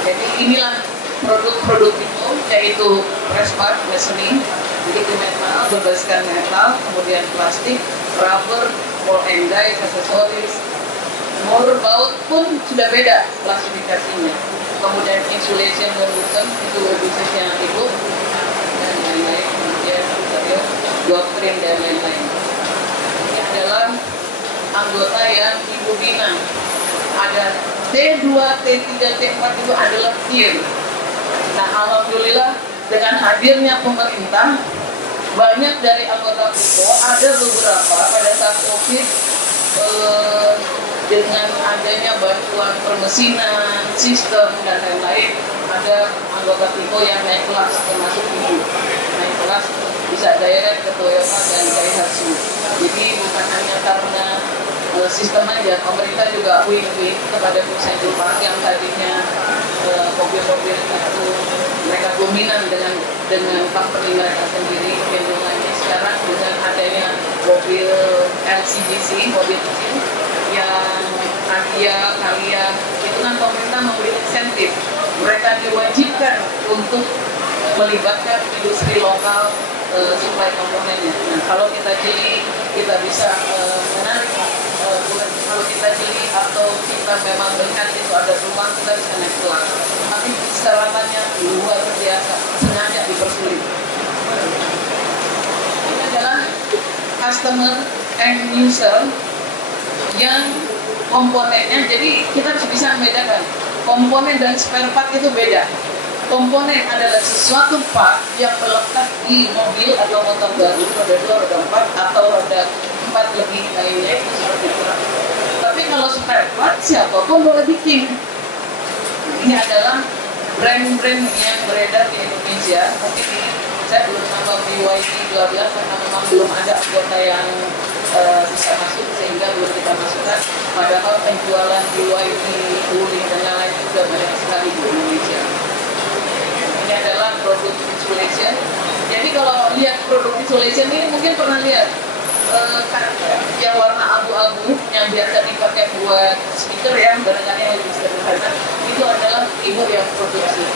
Jadi inilah produk-produk itu, yaitu press part, machining, jadi metal, berbasiskan metal, kemudian plastik, rubber, wall and die, aksesoris. Motorbaut pun sudah beda klasifikasinya. Kemudian insulation dan bukan itu bisnisnya ibu dan lain-lain. Kemudian doktrin dan lain-lain. Ini adalah anggota yang ibu bina. Ada T2, T3, T4 itu adalah tier. Nah, alhamdulillah dengan hadirnya pemerintah, banyak dari anggota Pico ada beberapa pada saat COVID dengan adanya bantuan permesinan, sistem dan lain-lain, ada anggota Pico yang naik kelas, termasuk ibu naik kelas bisa direct ke Toyota dan Daihatsu. Jadi bukan hanya karena sistem aja, pemerintah juga win-win kepada perusahaan Jepang yang tadinya mobil-mobil itu mereka dominan dengan company mereka sendiri, cenderungannya sekarang dengan adanya mobil LCGC, mobil kecil yang kalian itu kan pemerintah memberi insentif, mereka diwajibkan untuk melibatkan industri lokal supply komponennya. Nah, kalau kita jeli, kita bisa menarik. Kalau kita jeli atau kita memang melihat itu ada peluang, kita bisa naik kelas. Tapi persyaratannya luar biasa, sengaja dipersulit. Ini adalah customer and user yang komponennya, jadi kita harus bisa membedakan komponen dan spare part itu beda. Komponen adalah sesuatu part yang melekat di mobil atau motor baru, roda 2, roda 4 atau roda 4 lebih lainnya itu seperti itu. Tapi kalau spare part siapapun boleh bikin. Ini adalah brand-brand yang beredar di Indonesia. Mungkin ini saya belum nambah BYD 12 karena memang belum ada anggota yang bisa masuk sehingga belum kita masukkan. Padahal penjualan BYD, Wuling dan lain-lain juga banyak sekali di Indonesia. Ini adalah produk insulation. Jadi kalau lihat produk insulation ini mungkin pernah lihat yang warna abu-abu yang biasa dipakai buat speaker ya, barangkali yang lebih sederhana, itu adalah ibu yang produksi.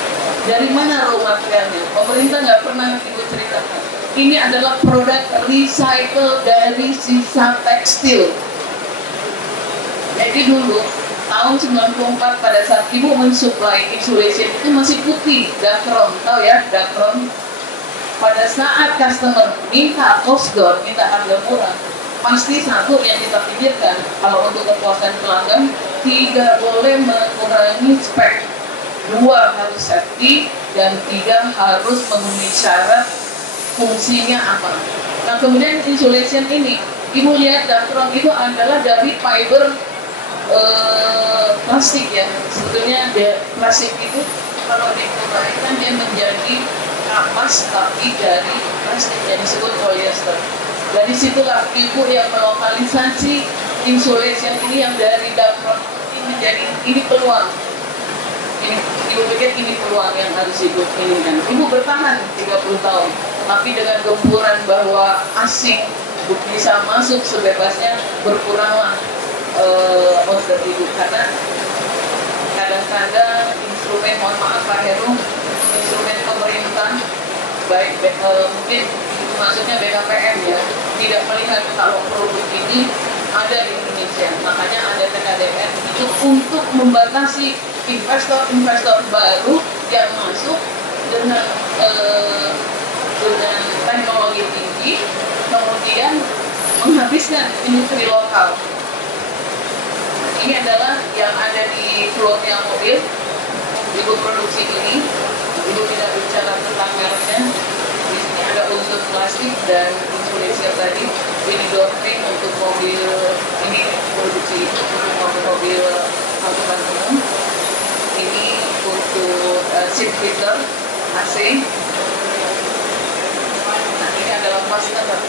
Dari mana raw materialnya? Pemerintah nggak pernah ibu ceritakan. Ini adalah produk recycle dari sisa tekstil. Jadi dulu tahun 94 pada saat ibu mensuplai insulation itu masih putih, Dacron, tahu ya Dacron? Pada saat customer minta cost down, minta harga murah, pasti satu yang kita pikirkan kalau untuk kepuasan pelanggan tidak boleh mengurangi spek. dua harus safety, dan tiga harus memenuhi syarat fungsinya apa. Nah kemudian insulation ini, ibu lihat Dacron itu adalah dari fiber plastik ya. Sebetulnya plastik itu kalau dikeluarkan dia menjadi kapas tapi dari plastik yang disebut polyester. Dari situlah ibu yang melokalisasi insulation ini yang dari Dacron ini menjadi ini peluang. Ibu pikir ini peluang yang harus ibu inginkan. Ibu bertahan 30 tahun, tapi dengan gempuran bahwa asing bisa masuk sebebasnya, berkuranglah order ibu. Karena kadang-kadang instrumen, mohon maaf Pak Heru, instrumen pemerintah, baik mungkin maksudnya BKPM ya, tidak melihat kalau produk ini ada di Indonesia. Makanya ada TKDN itu untuk membatasi investor-investor baru yang masuk dengan teknologi tinggi, kemudian menghabiskan industri lokal. Ini adalah yang ada di floornya mobil. Ibu produksi ini, ibu tidak bicara tentang mereknya. Di sini ada unsur plastik dan insulation tadi. Ini door frame untuk mobil, ini produksi mobil angkutan umum. Ini untuk seat filter AC. Nah ini adalah fastener.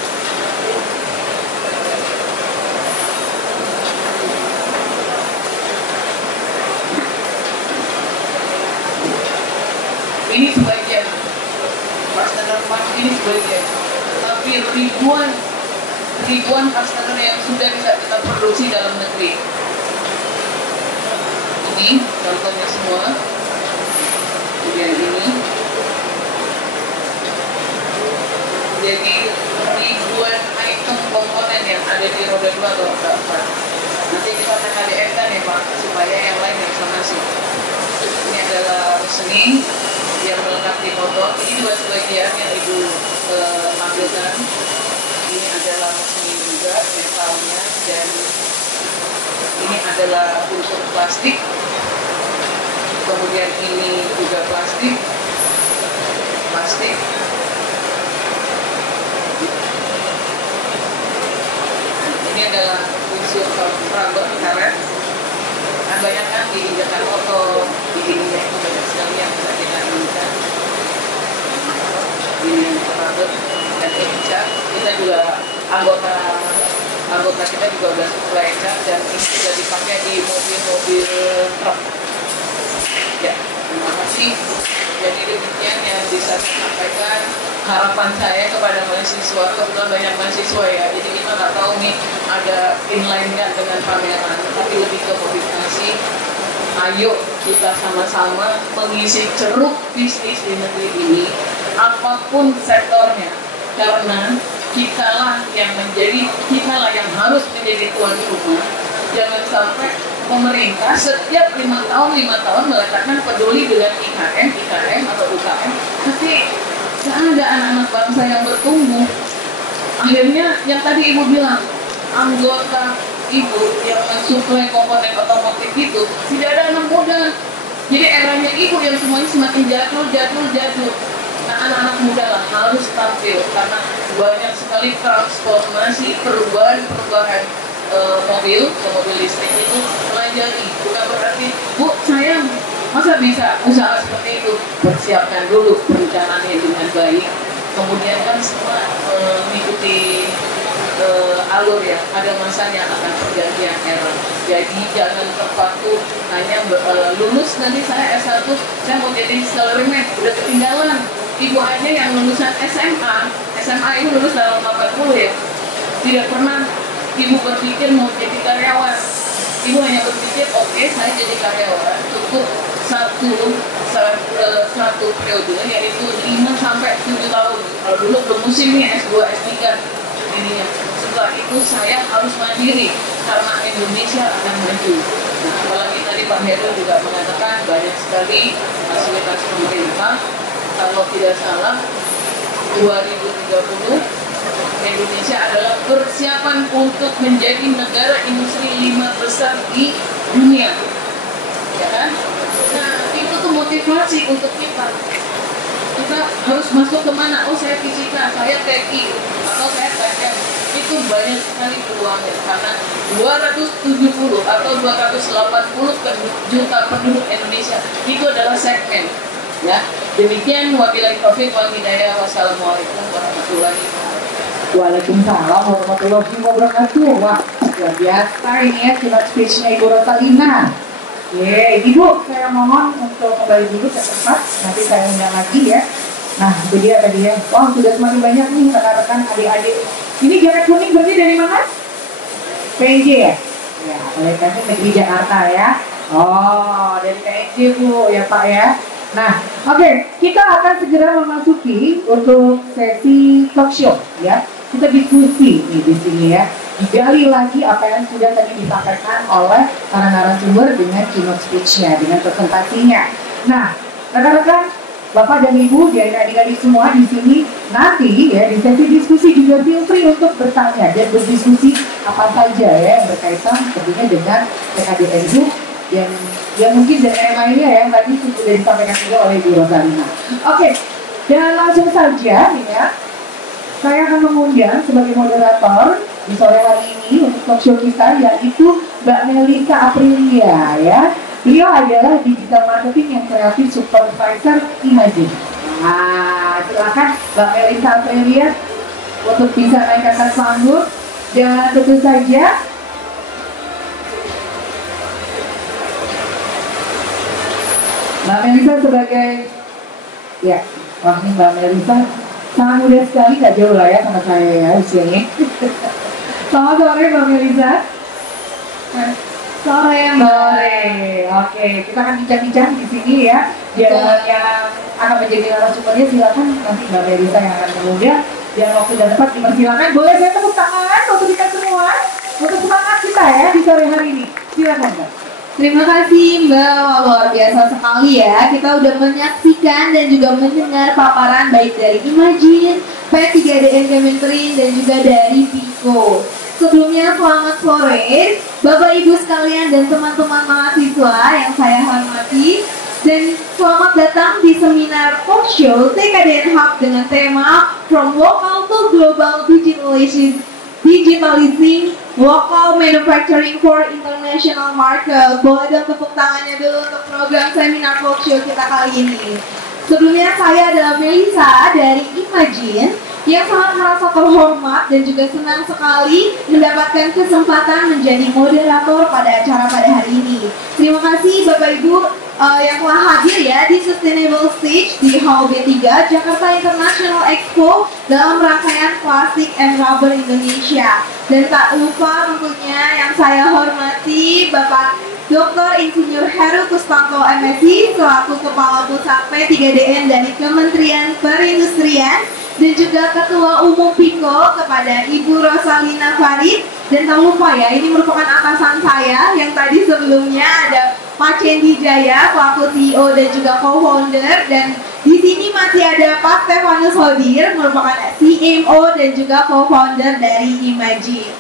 Ini sebagian fastener ini sebagian, tapi ribuan fastener yang sudah bisa kita produksi dalam negeri. Ini contohnya semua. Kemudian ini. Jadi ribuan item komponen yang ada di roda 2 atau roda 4. Nanti kita akan KDN-kan ya Pak, supaya yang lain yang bisa masuk. Ini adalah resmi yang melengkapi motor. Ini dua sebagian yang ibu tampilkan. Ini adalah resmi juga metalnya, dan ini adalah unsur plastik. Kemudian ini juga plastik. Ini adalah unsur rubber karet. Kan banyak kan di injekan motor, di ininya itu banyak sekali yang bisa kita inginkan. Ini rubber dan cat. Kita juga anggota kita juga sudah supply cat, dan ini sudah dipakai di mobil-mobil truk. Ya, terima kasih. Jadi demikian yang bisa saya sampaikan. Harapan saya kepada mahasiswa, kebetulan banyak mahasiswa ya, jadi kita nggak tahu nih ada inline nggak dengan pameran, tapi lebih ke motivasi. Ayo kita sama-sama mengisi ceruk bisnis di negeri ini, apapun sektornya, karena kitalah yang harus menjadi tuan rumah. Jangan sampai pemerintah setiap 5 tahun mengatakan peduli dengan IKM atau UKM, tapi nggak ada anak-anak bangsa yang bertumbuh. Akhirnya yang tadi ibu bilang, anggota ibu yang mensuplai komponen otomotif itu tidak ada anak muda. Jadi eranya ibu yang semuanya semakin jadul. Nah anak-anak muda lah harus tampil, karena banyak sekali transformasi perubahan mobil ke mobil listrik itu pelajari. Bukan berarti, Bu, saya masa bisa usaha seperti itu? Persiapkan dulu perencanaannya dengan baik. Kemudian kan semua mengikuti alur ya, ada masanya akan pergantian era. Jadi jangan terpaku hanya lulus nanti saya S1, saya mau jadi salaryman, udah ketinggalan. Ibu aja yang lulusan SMA itu lulus dalam 80 ya, tidak pernah ibu berpikir mau jadi karyawan. Ibu hanya berpikir, oke, saya jadi karyawan cukup satu periode, yaitu 5-7 tahun. Kalau dulu bermusim nih S2, S3 ininya. Setelah itu saya harus mandiri karena Indonesia akan maju. Nah, apalagi tadi Pak Heru juga mengatakan banyak sekali fasilitas pemerintah. Kalau tidak salah 2030 Indonesia adalah persiapan untuk menjadi negara industri 5 besar di dunia, ya kan? Nah itu tuh motivasi motivasi untuk kita harus masuk kemana. Oh, saya fisika, saya TI, atau saya TM. Itu banyak sekali peluangnya, karena 270 atau 280 juta penduduk Indonesia itu adalah segmen. Ya, demikian wabillahi taufiq wal hidayah. Wassalamualaikum warahmatullahi wabarakatuh. Waalaikumsalam warahmatullahi wabarakatuh. Wah, luar biasa ini ya keynote speech-nya Ibu Rosalina. Oke, Ibu, saya mohon untuk kembali dulu ke tempat, nanti saya undang lagi ya. Nah, itu dia tadi ya. Wah, sudah semakin banyak nih rekan-rekan adik-adik. Ini jaket kuning berarti dari mana? PNJ ya? Ya, oleh kasih negeri Jakarta ya. Oh, dari PNJ Bu, ya Pak ya. Nah, oke, kita akan segera memasuki untuk sesi talk show ya. Kita diskusi nih di sini ya. Digali lagi apa yang sudah tadi disampaikan oleh para narasumber dengan keynote speech-nya, dengan presentasinya. Nah, rekan-rekan, Bapak dan Ibu, dan adik-adik semua di sini nanti ya di sesi diskusi juga feel free untuk bertanya dan berdiskusi apa saja ya yang berkaitan tentunya dengan PKDN itu yang mungkin dan yang lainnya yang tadi sudah disampaikan juga oleh Ibu Rosalina. Oke, dan langsung saja nih ya, saya akan mengundang sebagai moderator di sore hari ini untuk talk show kita, yaitu Mbak Melisa Aprilia ya. Beliau adalah digital marketing yang kreatif supervisor Imagine. Nah, silakan Mbak Melisa Aprilia untuk bisa naik ke atas panggung. Dan tentu saja Mbak Melisa sebagai wah ini Mbak Melisa sangat muda sekali, gak jauh lah ya sama saya ya usianya. Selamat sore Mbak Melisa. Sore Mbak. Oke, kita akan bincang-bincang di sini ya. Dan yang akan menjadi narasumbernya silakan nanti Mbak Melisa yang akan mengundang. Dan waktu dan tempat dipersilakan. Boleh saya tepuk tangan untuk kita semua untuk semangat kita ya di sore hari ini. Silakan Mbak. Terima kasih Mbak, luar biasa sekali ya. Kita udah menyaksikan dan juga mendengar paparan baik dari Imagine, P3DN Kementerian dan juga dari Pico. Sebelumnya selamat sore Bapak Ibu sekalian dan teman-teman mahasiswa yang saya hormati. Dan selamat datang di seminar talk show TKDN Hub dengan tema From Local to Global Digitalizing Local Manufacturing for International Market. Boleh dong tepuk tangannya dulu untuk program seminar talk show kita kali ini. Sebelumnya saya adalah Melisa dari Imagine yang sangat merasa terhormat dan juga senang sekali mendapatkan kesempatan menjadi moderator pada acara pada hari ini. Terima kasih Bapak Ibu yang telah hadir ya di Sustainable Stage di Hall B3 Jakarta International Expo dalam rangkaian Plastic and Rubber Indonesia. Dan tak lupa tentunya yang saya hormati Bapak Dr. Insinyur Heru Kustanto MSI selaku Kepala Pusat P3DN dari Kementerian Perindustrian dan juga Ketua Umum Pico kepada Ibu Rosalina Farid. Dan tak lupa ya, ini merupakan atasan saya yang tadi sebelumnya ada Pak Cendi Jaya selaku CEO dan juga co-founder, dan di sini masih ada Pak Stefanus Hodir merupakan CMO dan juga co-founder dari Imagine.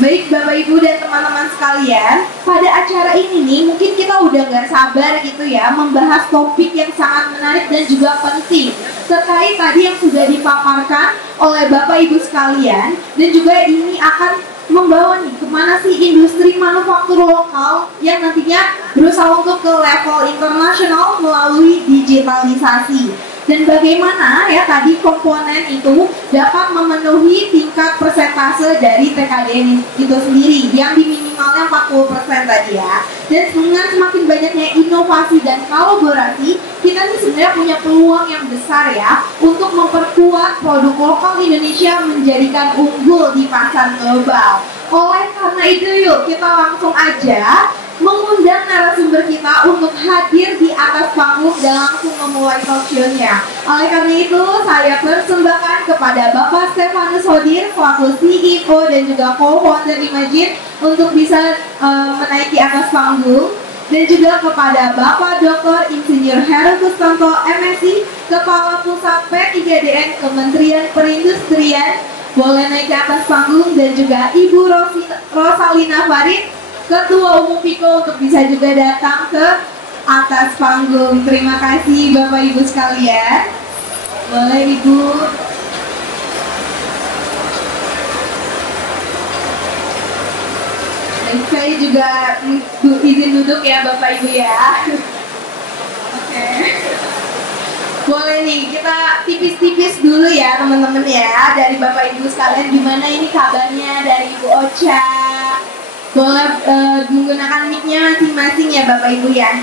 Baik Bapak Ibu dan teman-teman sekalian, pada acara ini nih mungkin kita udah gak sabar gitu ya membahas topik yang sangat menarik dan juga penting terkait tadi yang sudah dipaparkan oleh Bapak Ibu sekalian, dan juga ini akan membawa nih kemana sih industri manufaktur lokal yang nantinya berusaha untuk ke level internasional melalui digitalisasi. Dan bagaimana ya tadi komponen itu dapat memenuhi tingkat persentase dari TKDN itu sendiri yang di minimalnya 40% tadi ya. Dan dengan semakin banyaknya inovasi dan kolaborasi, kita nih sebenarnya punya peluang yang besar ya untuk memperkuat produk lokal Indonesia menjadikan unggul di pasar global. Oleh karena itu yuk kita langsung aja mengundang narasumber kita untuk hadir di atas panggung dan langsung memulai talk show-nya. Oleh karena itu, saya persembahkan kepada Bapak Stefanus Hodir selaku CEO dan juga co-founder Imagine untuk bisa menaiki atas panggung, dan juga kepada Bapak Dr. Insinyur Heru Kustanto MSI, Kepala Pusat P3DN Kementerian Perindustrian, boleh naik ke atas panggung, dan juga Ibu Rosalina Farid, Ketua Umum Pico, untuk bisa juga datang ke atas panggung. Terima kasih Bapak Ibu sekalian. Boleh Ibu. Saya juga izin duduk ya Bapak Ibu ya. Oke. Boleh nih, kita tipis-tipis dulu ya teman-teman ya. Dari Bapak Ibu sekalian, gimana ini kabarnya dari Ibu Ocha? Boleh menggunakan mic-nya masing-masing ya Bapak Ibu ya.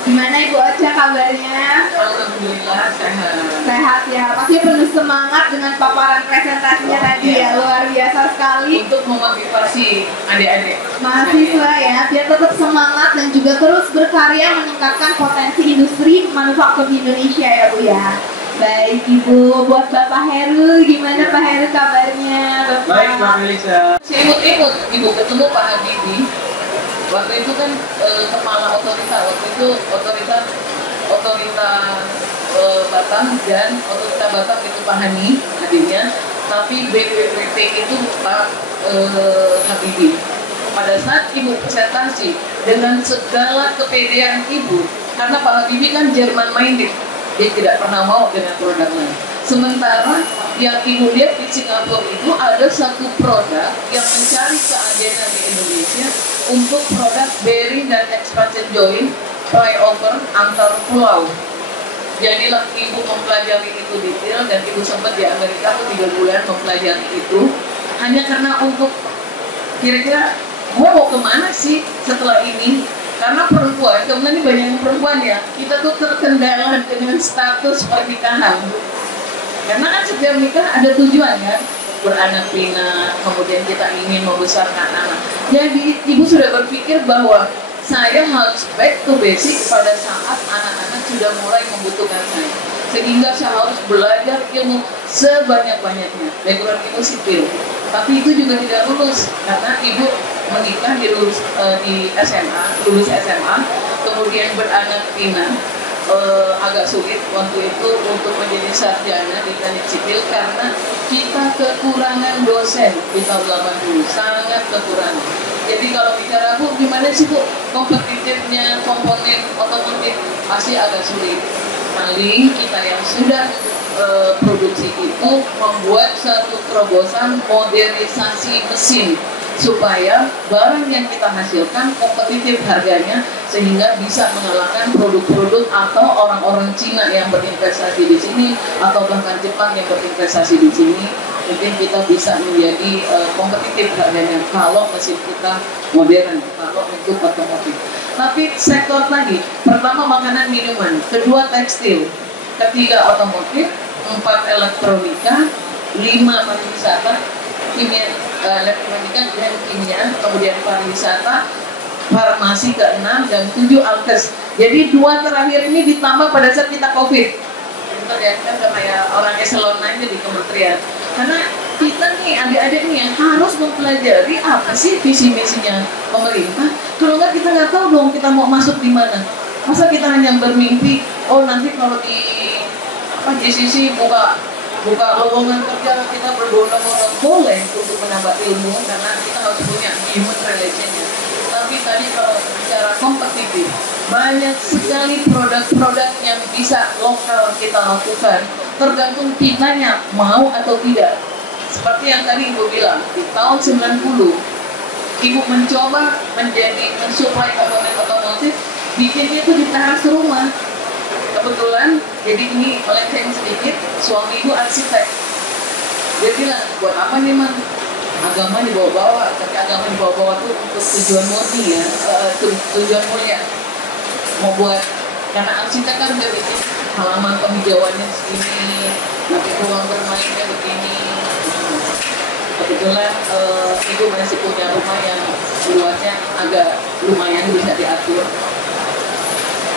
Gimana Ibu Ocha kabarnya? Alhamdulillah sehat. Sehat ya, pasti penuh semangat dengan paparan presentasinya tadi ya, luar biasa sekali. Untuk memotivasi adik-adik Mahasiswa ya, biar tetap semangat dan juga terus berkarya meningkatkan potensi industri manufaktur di Indonesia ya Bu ya. Baik Ibu, buat Bapak Heru, gimana Pak Heru kabarnya? Bapak? Baik Mbak Melisa. Saya imut-imut Ibu ketemu Pak Habibie. Waktu itu kan kepala otorita, waktu itu otorita Batam dan otorita Batam itu Pak Hani adiknya, tapi BPPT itu Pak Habibie. Pada saat Ibu presentasi dengan segala kepedean Ibu, karena Pak Habibie kan Jerman minded, dia tidak pernah mau dengan produk lain. Sementara yang Ibu lihat di Singapura itu ada satu produk yang mencari keadilan di Indonesia untuk produk bearing dan expansion joint flyover antar pulau. Jadilah Ibu mempelajari itu detail dan Ibu sempat di Amerika 3 bulan mempelajari itu hanya karena untuk kira-kira gua mau kemana sih setelah ini? Karena perempuan, kemudian ini banyak yang perempuan ya, kita tuh terkendala dengan status pernikahan. Karena kan setiap nikah ada tujuan ya, beranak pinak, kemudian kita ingin membesarkan anak. Jadi Ibu sudah berpikir bahwa saya harus back to basic pada saat anak-anak sudah mulai membutuhkan saya. Sehingga saya harus belajar ilmu sebanyak-banyaknya. Background Ibu sipil, tapi itu juga tidak lulus karena Ibu menikah di SMA, lulus SMA, kemudian beranak pinak. Agak sulit waktu itu untuk menjadi sarjana di teknik sipil karena kita kekurangan dosen di tahun 80, sangat kekurangan. Jadi kalau bicara Bu, gimana sih Bu kompetitifnya komponen otomotif, pasti agak sulit. Paling kita yang sudah produksi itu membuat satu terobosan modernisasi mesin supaya barang yang kita hasilkan kompetitif harganya sehingga bisa mengalahkan produk-produk atau orang-orang Cina yang berinvestasi di sini atau bahkan Jepang yang berinvestasi di sini. Mungkin kita bisa menjadi kompetitif harganya kalau mesin kita modern, kalau untuk otomotif. Tapi sektor tadi, pertama makanan minuman, kedua tekstil, ketiga otomotif, 4 elektronika, 5 pariwisata, kimia, elektronika dan kimia, kemudian pariwisata, farmasi ke-6 dan 7 alkes. Jadi 2 terakhir ini ditambah pada saat kita COVID. Bentar ya, kita kayak orang eselon aja di kementerian. Karena kita nih adik-adik nih yang harus mempelajari apa sih visi misinya pemerintah. Kalau nggak kita nggak tahu dong kita mau masuk di mana. Masa kita hanya bermimpi, oh nanti kalau di GCC buka lowongan kerja kita berbondong-bondong, boleh untuk menambah ilmu karena kita harus punya human relationnya. Tapi tadi kalau bicara kompetitif, banyak sekali produk-produk yang bisa lokal kita lakukan, tergantung kitanya mau atau tidak. Seperti yang tadi Ibu bilang, di tahun 90 Ibu mencoba mensuplai komponen otomotif, bikinnya itu di teras rumah. Kebetulan, jadi ini melenceng sedikit, suami Ibu arsitek. Dia bilang, buat apa nih Man? Agama dibawa-bawa, tapi agama dibawa-bawa itu untuk tujuan murni ya, tujuan mulia. Mau buat, karena arsitek kan udah bikin halaman penghijauannya segini, nanti ruang bermainnya begini. Kebetulan Ibu masih punya rumah yang luasnya agak lumayan bisa diatur.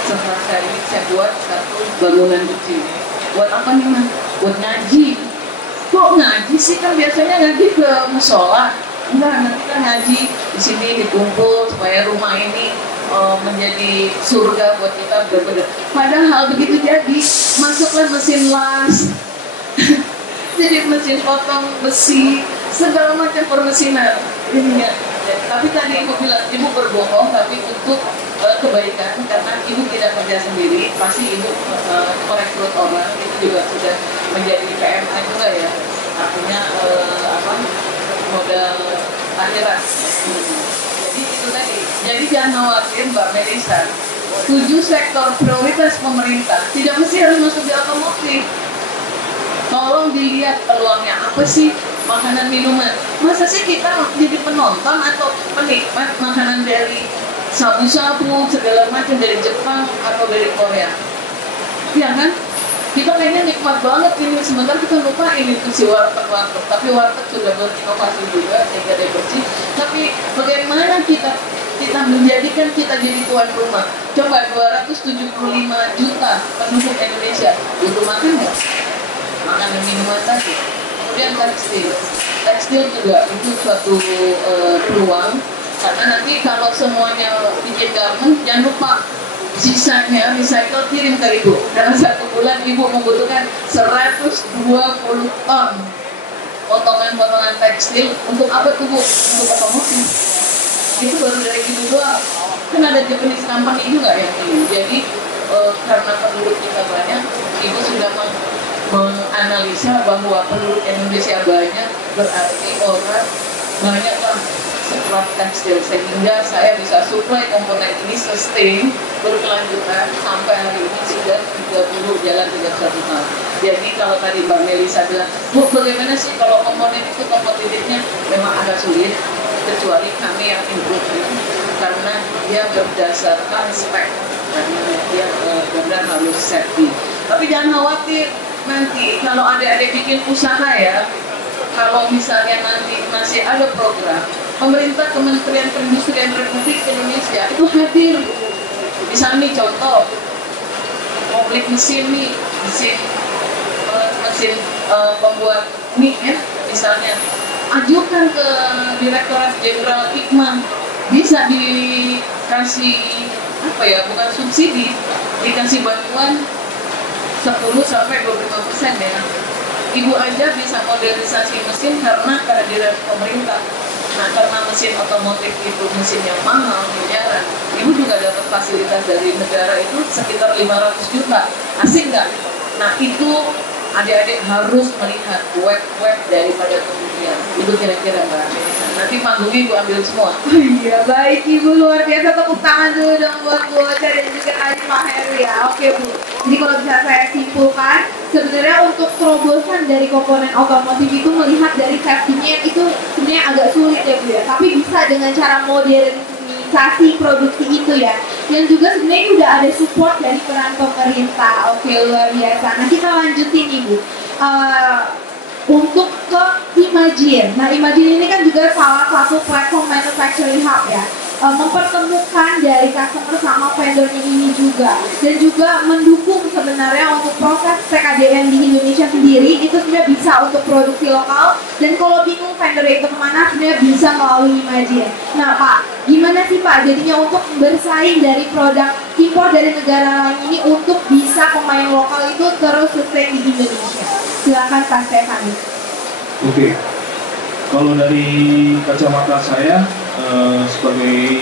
Setelah saya buat satu bangunan kecil. Buat apa nih Man? Buat ngaji. Kok ngaji sih, kan biasanya ngaji ke musola. Enggak, nanti kan ngaji di sini dikumpul supaya rumah ini menjadi surga buat kita benar-benar. Padahal begitu jadi, masuklah mesin las, jadi mesin potong besi, segala macam permesinan. Tapi tadi ibu bilang ibu berbohong, tapi untuk kebaikan, karena ibu tidak kerja sendiri, pasti ibu merekrut orang, itu juga sudah menjadi PMA juga ya, artinya modal akhirat. Jadi itu tadi. Jadi jangan khawatir Mbak Melisa. 7 sektor prioritas pemerintah tidak mesti harus masuk di otomotif. Tolong dilihat peluangnya apa sih makanan minuman. Masa sih kita jadi penonton atau penikmat makanan dari sabu-sabu segala macam dari Jepang atau dari Korea? Ya kan? Kita kayaknya nikmat banget ini, sementara kita lupa ini tuh si warteg. Tapi warteg sudah berinovasi juga sehingga dia bersih. Tapi bagaimana kita menjadikan kita jadi tuan rumah? Coba 275 juta penduduk Indonesia butuh makan nggak? Makanan minuman tadi. Kemudian tekstil juga itu suatu peluang, karena nanti kalau semuanya bikin garment, jangan lupa sisanya recycle kirim ke ibu. Dalam 1 bulan ibu membutuhkan 120 ton potongan-potongan tekstil. Untuk apa tuh Bu? Untuk otomotif. Itu baru dari ibu doang. Kan ada Japanese company juga yang ini. Jadi karena penduduk kita banyak, ibu sudah menganalisa bahwa penduduk Indonesia banyak, berarti orang banyak lah setelah tekstil, sehingga saya bisa supply komponen ini sustain berkelanjutan sampai hari ini sudah 30 jalan 31 tahun. Jadi kalau tadi Mbak Melisa bilang, Bu bagaimana sih kalau komponen itu kompetitifnya, memang agak sulit, kecuali kami yang improve karena dia berdasarkan spek, karena dia benar harus safety. Tapi jangan khawatir, nanti kalau adik-adik bikin usaha ya, kalau misalnya nanti masih ada program, pemerintah Kementerian Perindustrian Republik Indonesia itu hadir. Misalnya nih contoh, mau beli mesin pembuat mie ya, misalnya ajukan ke Direktorat Jenderal Hikman, bisa dikasih apa ya, bukan subsidi, dikasih bantuan 10-25% ya. Ibu aja bisa modernisasi mesin karena kehadiran pemerintah. Nah, karena mesin otomotif itu mesin yang mahal, miliaran, ibu juga dapat fasilitas dari negara itu sekitar 500 juta. Asik nggak? Nah, itu adik-adik harus melihat web daripada kemudian. Itu kira-kira Mbak. Nanti panggungnya ibu ambil semua. Iya, baik Ibu, luar biasa. Tepuk tangan dulu dong buat Bu Ocha dan juga tadi Pak Heru ya. Oke Bu, jadi kalau bisa saya simpulkan, sebenarnya untuk terobosan dari komponen otomotif itu melihat dari safety-nya itu sebenarnya agak sulit ya Bu ya. Tapi bisa dengan cara modernisasi produksi itu ya. Dan juga sebenarnya udah ada support dari peran pemerintah. Oke, luar biasa. Nah, kita lanjutin Ibu. Untuk ke Imagine. Nah, Imagine ini kan juga salah satu platform manufacturing hub ya. Mempertemukan dari customer sama vendornya ini juga, dan juga mendukung sebenarnya untuk proses PKDN di Indonesia sendiri itu sudah bisa untuk produksi lokal, dan kalau bingung vendor itu kemana sebenarnya bisa melalui Imagine. Nah Pak, gimana sih Pak jadinya untuk bersaing dari produk impor dari negara lain ini untuk bisa pemain lokal itu terus sustain di Indonesia? Silakan Pak Stefan. Oke. Kalau dari kacamata saya sebagai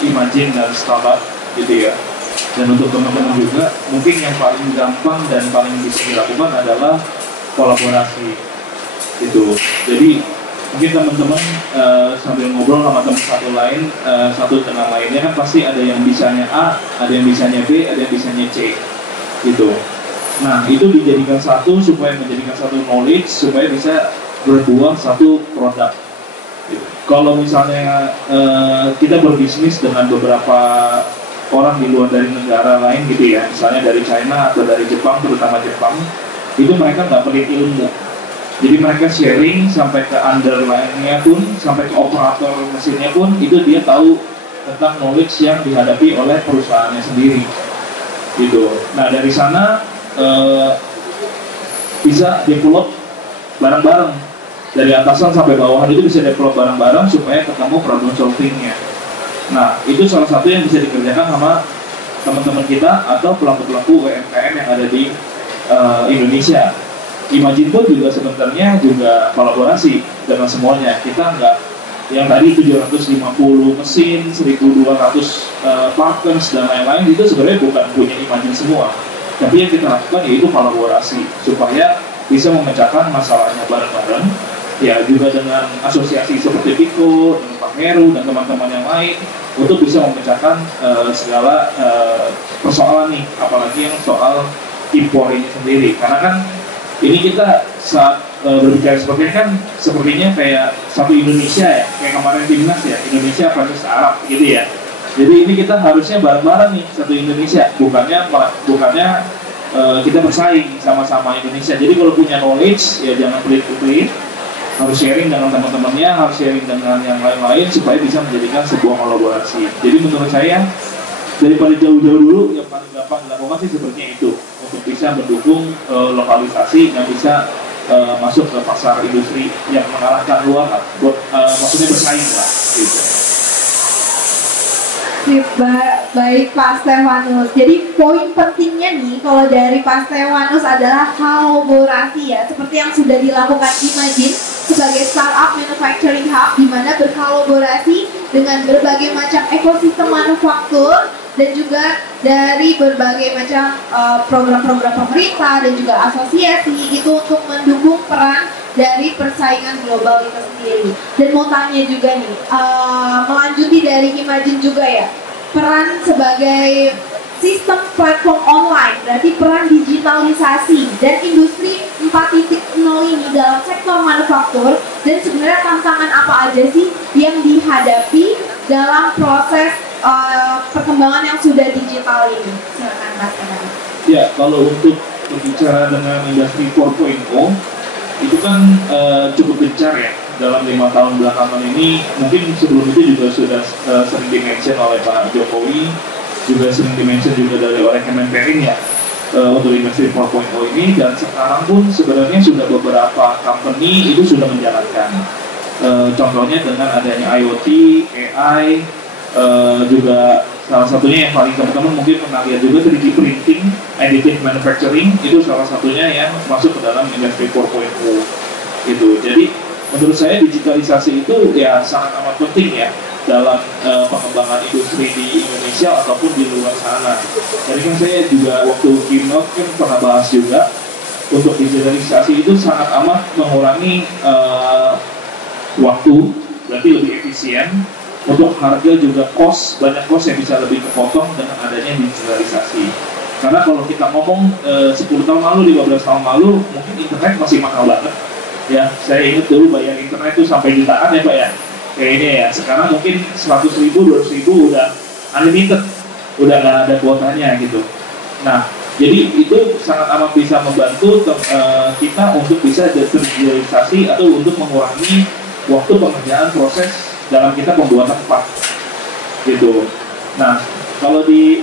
Imagine dan startup gitu ya, dan untuk teman-teman juga mungkin yang paling gampang dan paling bisa dilakukan adalah kolaborasi gitu. Jadi mungkin teman-teman sambil ngobrol sama teman satu dengan lainnya kan pasti ada yang bisanya A, ada yang bisanya B, ada yang bisanya C gitu. Nah itu dijadikan satu supaya menjadikan satu knowledge supaya bisa berbuah satu produk. Kalau misalnya kita berbisnis dengan beberapa orang di luar dari negara lain gitu ya, misalnya dari China atau dari Jepang, terutama Jepang, itu mereka nggak pelit ilmu. Jadi mereka sharing sampai ke underline-nya pun, sampai ke operator mesinnya pun, itu dia tahu tentang knowledge yang dihadapi oleh perusahaannya sendiri. Gitu. Nah dari sana bisa develop bareng-bareng. Dari atasan sampai bawahan itu bisa develop bareng-bareng supaya ketemu problem solving-nya. Nah, itu salah satu yang bisa dikerjakan sama teman-teman kita atau pelaku-pelaku UMKM yang ada di Indonesia. Imagine pun juga sebenarnya juga kolaborasi dengan semuanya. Kita nggak yang tadi 750 mesin, 1.200 partners dan lain-lain itu sebenarnya bukan punya Imagine semua. Tapi yang kita lakukan yaitu kolaborasi supaya bisa memecahkan masalahnya bareng-bareng. Ya juga dengan asosiasi seperti Pico, dengan Pak Heru dan teman-teman yang lain untuk bisa memecahkan segala persoalan nih, apalagi yang soal impor ini sendiri. Karena kan ini kita saat berbicara seperti ini kan sepertinya kayak satu Indonesia ya, kayak kemarin timnas ya, Indonesia versus Arab gitu ya. Jadi ini kita harusnya bareng-bareng nih, satu Indonesia, bukannya kita bersaing sama-sama Indonesia. Jadi kalau punya knowledge ya jangan pelit-pelit, harus sharing dengan teman-temannya, harus sharing dengan yang lain-lain supaya bisa menjadikan sebuah kolaborasi. Jadi menurut saya daripada jauh-jauh dulu yang paling gampang dilakukan sih sepertinya itu untuk bisa mendukung lokalisasi dan bisa masuk ke pasar industri yang mengalahkan luar lah, maksudnya bersaing lah gitu. Baik Pak Stefanus. Jadi poin pentingnya nih kalau dari Pak Stefanus adalah kolaborasi ya, seperti yang sudah dilakukan Imagine sebagai startup manufacturing hub di mana berkolaborasi dengan berbagai macam ekosistem manufaktur dan juga dari berbagai macam program-program pemerintah dan juga asosiasi itu untuk mendukung peran dari persaingan global itu sendiri. Dan mau tanya juga nih, melanjuti dari Imagine juga ya, peran sebagai sistem platform online, berarti peran digitalisasi dan industri 4.0 ini dalam sektor manufaktur, dan sebenarnya tantangan apa aja sih yang dihadapi dalam proses perkembangan yang sudah digital ini? Silakan Mas Enam. Ya, kalau untuk berbicara dengan industri 4.0 itu kan cukup gencar ya dalam 5 tahun belakangan ini. Mungkin sebelum itu juga sudah sering dimention oleh Pak Jokowi, juga sering dimention juga dari oleh Kemenperin ya untuk industri 4.0 ini, dan sekarang pun sebenarnya sudah beberapa company itu sudah menjalankan. Contohnya dengan adanya IoT, AI, juga salah satunya yang paling teman-teman mungkin pernah lihat juga 3D printing, additive manufacturing, itu salah satunya yang masuk ke dalam industri 4.0 gitu. Jadi menurut saya digitalisasi itu ya sangat amat penting ya dalam pengembangan industri di Indonesia ataupun di luar sana. Jadi kan saya juga waktu keynote kan pernah bahas juga untuk digitalisasi itu sangat amat mengurangi waktu, berarti lebih efisien. Untuk harga juga banyak cost yang bisa lebih kepotong dengan adanya digitalisasi. Karena kalau kita ngomong 10 tahun lalu, 15 tahun lalu, mungkin internet masih mahal banget. Ya, saya ingat dulu bayar internet itu sampai jutaan ya Pak ya. Kayak ini ya, sekarang mungkin 100.000, 200.000 udah unlimited, udah nggak ada kuotanya gitu. Nah, jadi itu sangat amat bisa membantu kita untuk bisa digitalisasi atau untuk mengurangi waktu pengerjaan proses dalam kita pembuatan part gitu. Nah, kalau di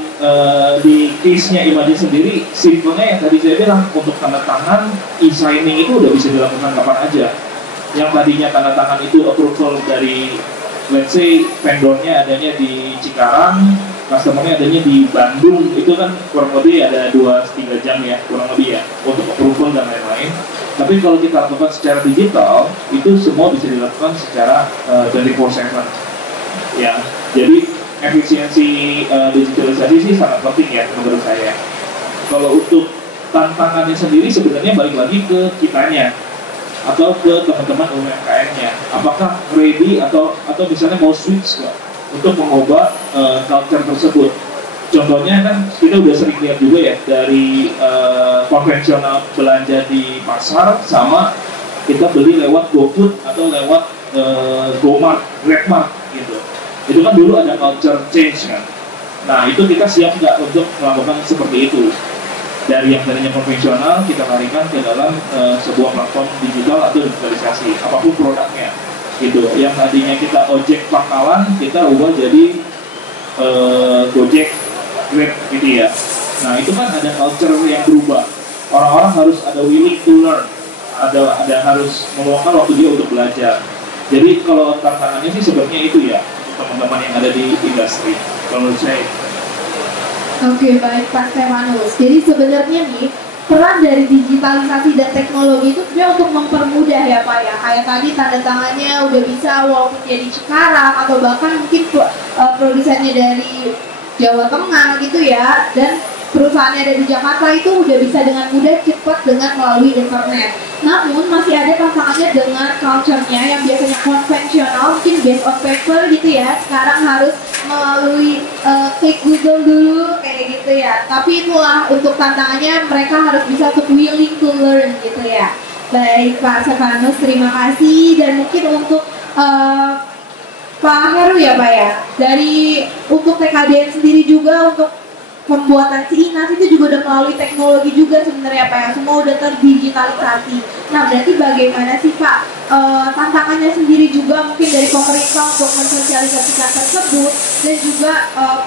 case-nya Imagine sendiri, simpelnya yang tadi saya bilang, untuk tanda tangan e-signing itu udah bisa dilakukan kapan aja. Yang tadinya tanda tangan itu approval dari, let's say, vendornya adanya di Cikarang, customer-nya adanya di Bandung, itu kan kurang lebih ada 2-3 jam ya, kurang lebih ya, untuk approval dan lain-lain. Tapi kalau kita lakukan secara digital, itu semua bisa dilakukan secara 24/7. Ya, jadi efisiensi digitalisasi sih sangat penting ya menurut saya. Kalau untuk tantangannya sendiri sebenarnya balik lagi ke kitanya atau ke teman-teman UMKM-nya. Apakah ready atau misalnya mau switch nggak untuk mengubah culture tersebut? Contohnya kan kita udah sering lihat juga ya dari konvensional belanja di pasar sama kita beli lewat GoFood atau lewat GoMart, GrabMart gitu. Itu kan dulu ada culture change kan. Nah itu kita siap nggak untuk melakukan seperti itu? Dari yang tadinya konvensional kita larikan ke dalam sebuah platform digital atau digitalisasi apapun produknya gitu. Yang tadinya kita ojek pangkalan kita ubah jadi Gojek, Grab gitu ya. Nah itu kan ada culture yang berubah. Orang-orang harus ada willing to learn, ada harus meluangkan waktu dia untuk belajar. Jadi kalau tantangannya sih sebenarnya itu ya teman-teman yang ada di industri. Kalau menurut saya. Oke, baik Pak Stefanus. Jadi sebenarnya nih peran dari digitalisasi dan teknologi itu sebenarnya untuk mempermudah ya Pak ya. Kayak tadi tanda tangannya udah bisa walaupun dia di Cikarang atau bahkan mungkin produsennya dari Jawa Tengah gitu ya, dan perusahaannya ada di Jakarta itu udah bisa dengan mudah cepat dengan melalui internet. Namun masih ada tantangannya dengan culture-nya yang biasanya konvensional, mungkin based on paper gitu ya, sekarang harus melalui klik Google dulu kayak gitu ya. Tapi itulah untuk tantangannya, mereka harus bisa untuk willing to learn gitu ya. Baik Pak Stefanus, terima kasih. Dan mungkin untuk Pak Heru ya Pak ya, dari untuk TKDN sendiri juga untuk pembuatan si Inas itu juga udah melalui teknologi juga sebenarnya Pak ya, semua udah terdigitalisasi. Nah berarti bagaimana sih Pak tantangannya sendiri juga mungkin dari pemerintah untuk mensosialisasikan tersebut, dan juga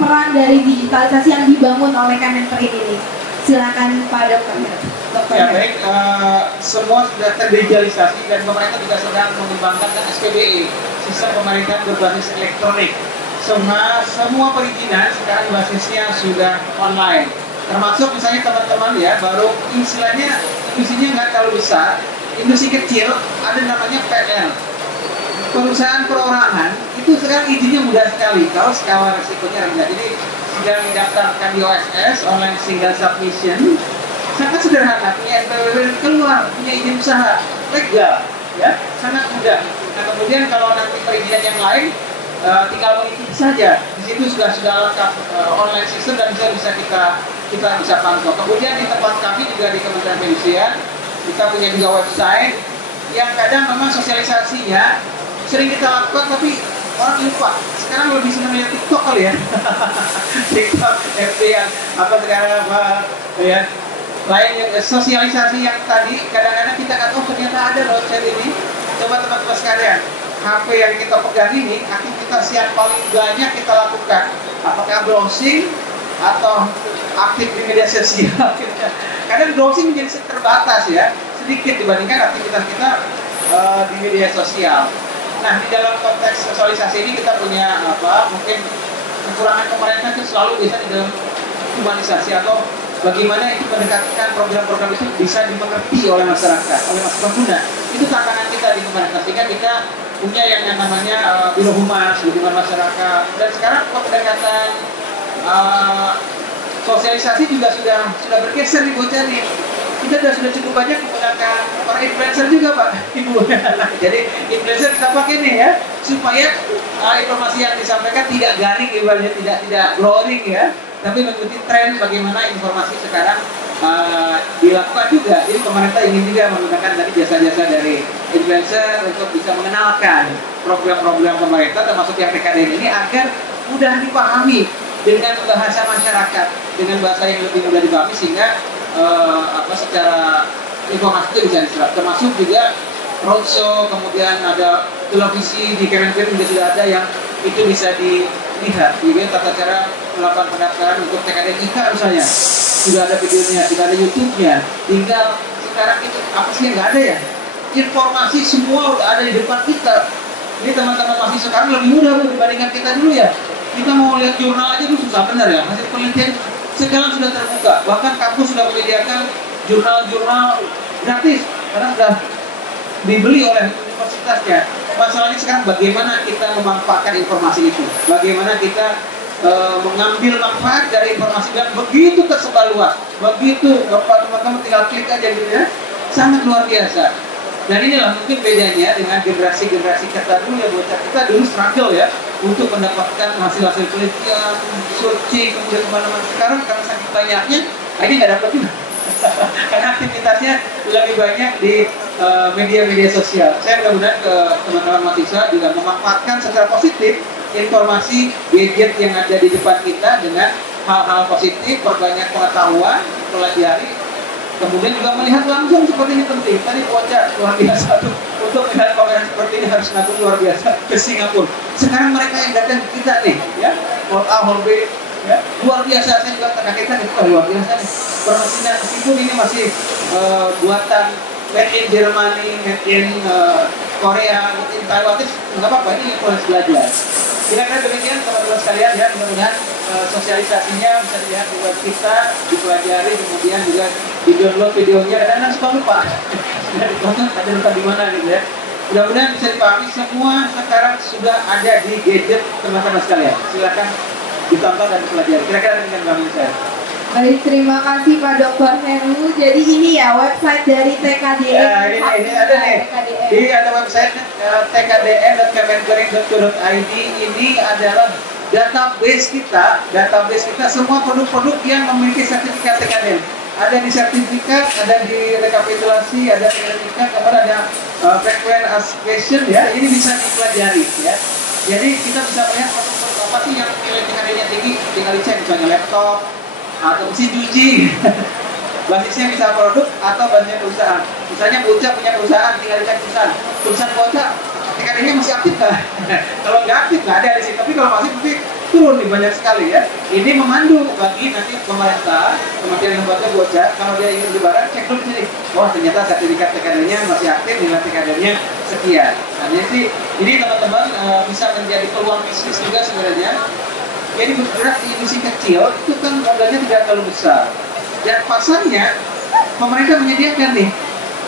peran dari digitalisasi yang dibangun oleh Kemenper ini. Silakan Pak Dokter. Ya baik, semua sudah terdigitalisasi dan pemerintah juga sedang mengembangkan SPBE, sistem pemerintahan berbasis elektronik. Semua perizinan sekarang basisnya sudah online. Termasuk misalnya teman-teman ya, baru istilahnya nggak terlalu besar, industri kecil, ada namanya PL. Perusahaan perorangan itu sekarang izinnya mudah sekali kalau skala resikonya rendah. Jadi sudah mendaftarkan di OSS, online single submission, sangat sederhana, punya SPWB keluar, punya izin usaha legal, ya sangat mudah. Nah kemudian kalau nanti perizinan yang lain, tinggal mengikuti saja. Di situ sudah lengkap online system dan bisa kita bisa pantau. Kemudian di tempat kami juga di Kementerian Perindustrian kita punya juga website yang kadang memang sosialisasinya sering kita lakukan tapi orang lupa. Sekarang lebih senang lihat TikTok kali ya. TikTok, FB yang apa sekarang apa ya. Lain yang sosialisasi yang tadi kadang-kadang kita kan ternyata ada loh website ini. Coba teman-teman sekalian, HP yang kita pegang ini, aktivitas yang paling banyak kita lakukan, apakah browsing atau aktif di media sosial. Kadang browsing menjadi terbatas ya, sedikit dibandingkan aktivitas kita di media sosial. Nah di dalam konteks sosialisasi ini kita punya mungkin kekurangan pemerintah itu selalu bisa di dalam humanisasi atau bagaimana itu mendekatkan program-program itu bisa dimengerti oleh masyarakat, oleh pengguna. Itu tantangan kita di pemerintah, sehingga kita punya yang namanya Biro Humas, hubungan masyarakat, dan sekarang pendekatan sosialisasi juga sudah bergeser di bocah nih. Kita sudah cukup banyak menggunakan para influencer juga Pak Ibu. Jadi influencer kita pakai nih ya, supaya informasi yang disampaikan tidak garing, ibaratnya tidak glowing ya, tapi mengikuti tren bagaimana informasi sekarang dilakukan juga. Jadi pemerintah ingin juga menggunakan tadi jasa-jasa dari influencer untuk bisa mengenalkan program-program pemerintah termasuk yang PKDN ini agar mudah dipahami dengan bahasa masyarakat, dengan bahasa yang lebih mudah dipahami, sehingga secara informasi itu bisa diserap. Termasuk juga roadshow, kemudian ada televisi di Kemenper juga sudah ada yang itu bisa dilihat, juga tata cara melakukan pendaftaran untuk TKDN IK misalnya, sudah ada videonya, sudah ada YouTube-nya. Tinggal sekarang itu apa sih yang nggak ada ya? Informasi semua udah ada di depan kita. Ini teman-teman masih sekarang lebih mudah dibandingkan kita dulu ya. Kita mau lihat jurnal aja itu susah benar ya. Hasil penelitian sekarang sudah terbuka. Bahkan kampus sudah menyediakan jurnal-jurnal gratis karena sudah dibeli oleh universitasnya. Masalahnya sekarang bagaimana kita memanfaatkan informasi itu, bagaimana kita mengambil manfaat dari informasi yang begitu tersebar luas, begitu teman-teman tinggal klik aja gitu ya, sangat luar biasa. Dan inilah mungkin bedanya dengan generasi-generasi kita dulu ya, bocah kita dulu struggle ya untuk mendapatkan hasil-hasil penelitian, searching, kemudian teman-teman sekarang karena saking banyaknya, ini nggak dapat juga. Karena aktivitasnya lebih banyak di media-media sosial. Saya mudah-mudahan ke teman-teman mahasiswa juga memanfaatkan secara positif informasi gadget yang ada di depan kita dengan hal-hal positif, perbanyak pengetahuan, pelajari, kemudian juga melihat langsung seperti ini penting. Tadi bocah luar biasa tuh, untuk melihat pameran seperti ini harus nabung luar biasa ke Singapura. Sekarang mereka yang datang ke kita nih, ya, hall A, hall B, ya, luar biasa. Saya juga terkagetkan itu luar biasa nih. Permesinan meskipun ini masih buatan made in Germany, made in Korea, made in Taiwan, nggak apa-apa, ini proses belajar. Kira-kira demikian teman-teman sekalian ya, mudah-mudahan sosialisasinya bisa dilihat di web kita, dipelajari, kemudian juga di download videonya, kadang-kadang suka lupa sudah ditonton ada lupa di mana gitu ya. Mudah-mudahan bisa dipahami, semua sekarang sudah ada di gadget teman-teman sekalian. Silakan ditonton dan dipelajari. Kira-kira dengan Bang saya. Baik, terima kasih Pak Dr. Heru. Jadi ini ya website dari TKDN. Ya, ini ada nih. Di ada website tkdn.kemenkering.go.id. Ini adalah database kita semua produk-produk yang memiliki sertifikat TKDN. Ada di sertifikat, ada di rekapitulasi, ada di sertifikat, kemudian ada frequent asked question ya. Ini bisa dipelajari ya. Jadi kita bisa melihat produk-produk apa sih yang nilai TKDN-nya tinggi, tinggal dicek misalnya laptop atau mesin cuci. Basisnya bisa produk atau basisnya perusahaan. Misalnya bocah punya perusahaan, tinggal dicek perusahaan bocah TKDN-nya masih aktif nggak? Kalau nggak aktif nggak ada di sini. Tapi kalau masih berarti turun nih banyak sekali ya. Ini memandu bagi nanti pemerintah, Kementerian Lembaga Bocah, kalau dia ingin lebaran cek dulu sini. Wah ternyata sertifikat TKDN-nya masih aktif, nilai TKDN-nya sekian. Nah jadi teman-teman bisa menjadi peluang bisnis juga sebenarnya. Jadi bergerak di industri kecil itu kan modalnya tidak terlalu besar. Dan pasarnya pemerintah menyediakan nih.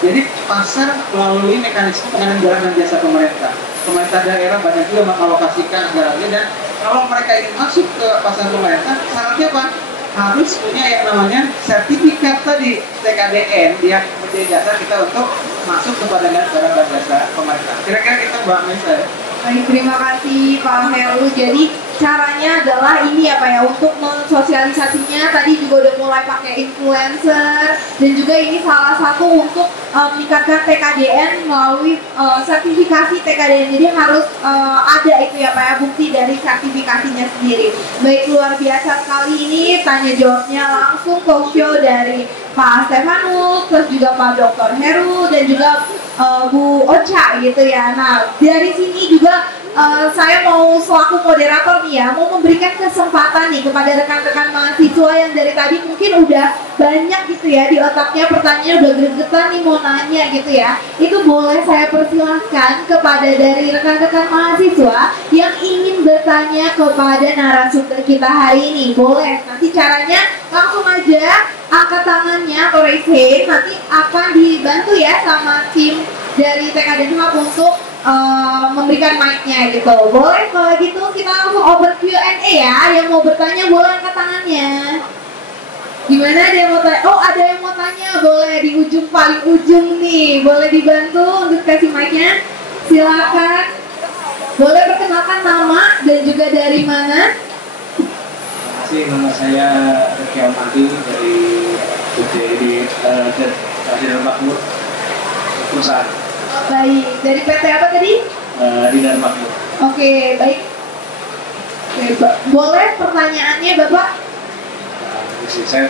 Jadi pasar melalui mekanisme pengadaan barang dan jasa pemerintah. Pemerintah daerah banyak juga mengalokasikan anggarannya, dan kalau mereka ingin masuk ke pasar pemerintah, syaratnya apa? Harus punya yang namanya sertifikat tadi TKDN yang menjadi dasar kita untuk masuk kepada barang dan jasa pemerintah. Kira-kira kita Mbak Mesa ya? Baik, terima kasih Pak Heru. Jadi caranya adalah ini ya Pak ya, untuk mensosialisasinya tadi juga udah mulai pakai influencer, dan juga ini salah satu untuk meningkatkan TKDN melalui sertifikasi TKDN. Jadi harus ada itu ya Pak ya, bukti dari sertifikasinya sendiri. Baik, luar biasa sekali ini tanya jawabnya langsung talk show dari Pak Stefanus, terus juga Pak Dr. Heru, dan juga Bu Ocha gitu ya. Nah dari sini juga saya mau selaku moderator nih ya, mau memberikan kesempatan nih kepada rekan-rekan mahasiswa yang dari tadi mungkin udah banyak gitu ya di otaknya pertanyaan, udah gregetan nih mau nanya gitu ya. Itu boleh saya persilahkan kepada dari rekan-rekan mahasiswa yang ingin bertanya kepada narasumber kita hari ini. Boleh, nanti caranya langsung aja angkat tangannya atau raise hand, nanti akan dibantu ya sama tim dari TKDN Hub untuk memberikan mic-nya gitu. Boleh kalau gitu kita langsung open Q&A ya. Yang mau bertanya boleh angkat tangannya. Gimana, ada yang mau tanya? Oh, ada yang mau tanya, boleh di ujung paling ujung nih. Boleh dibantu untuk kasih mic-nya. Silakan. Boleh perkenalkan nama dan juga dari mana? Nama saya Reki Almadi dari Stasiun Makmur perusahaan. Baik, dari PT apa tadi? Dinar Makmur. Oke, baik. Oke, boleh pertanyaannya Bapak? Saya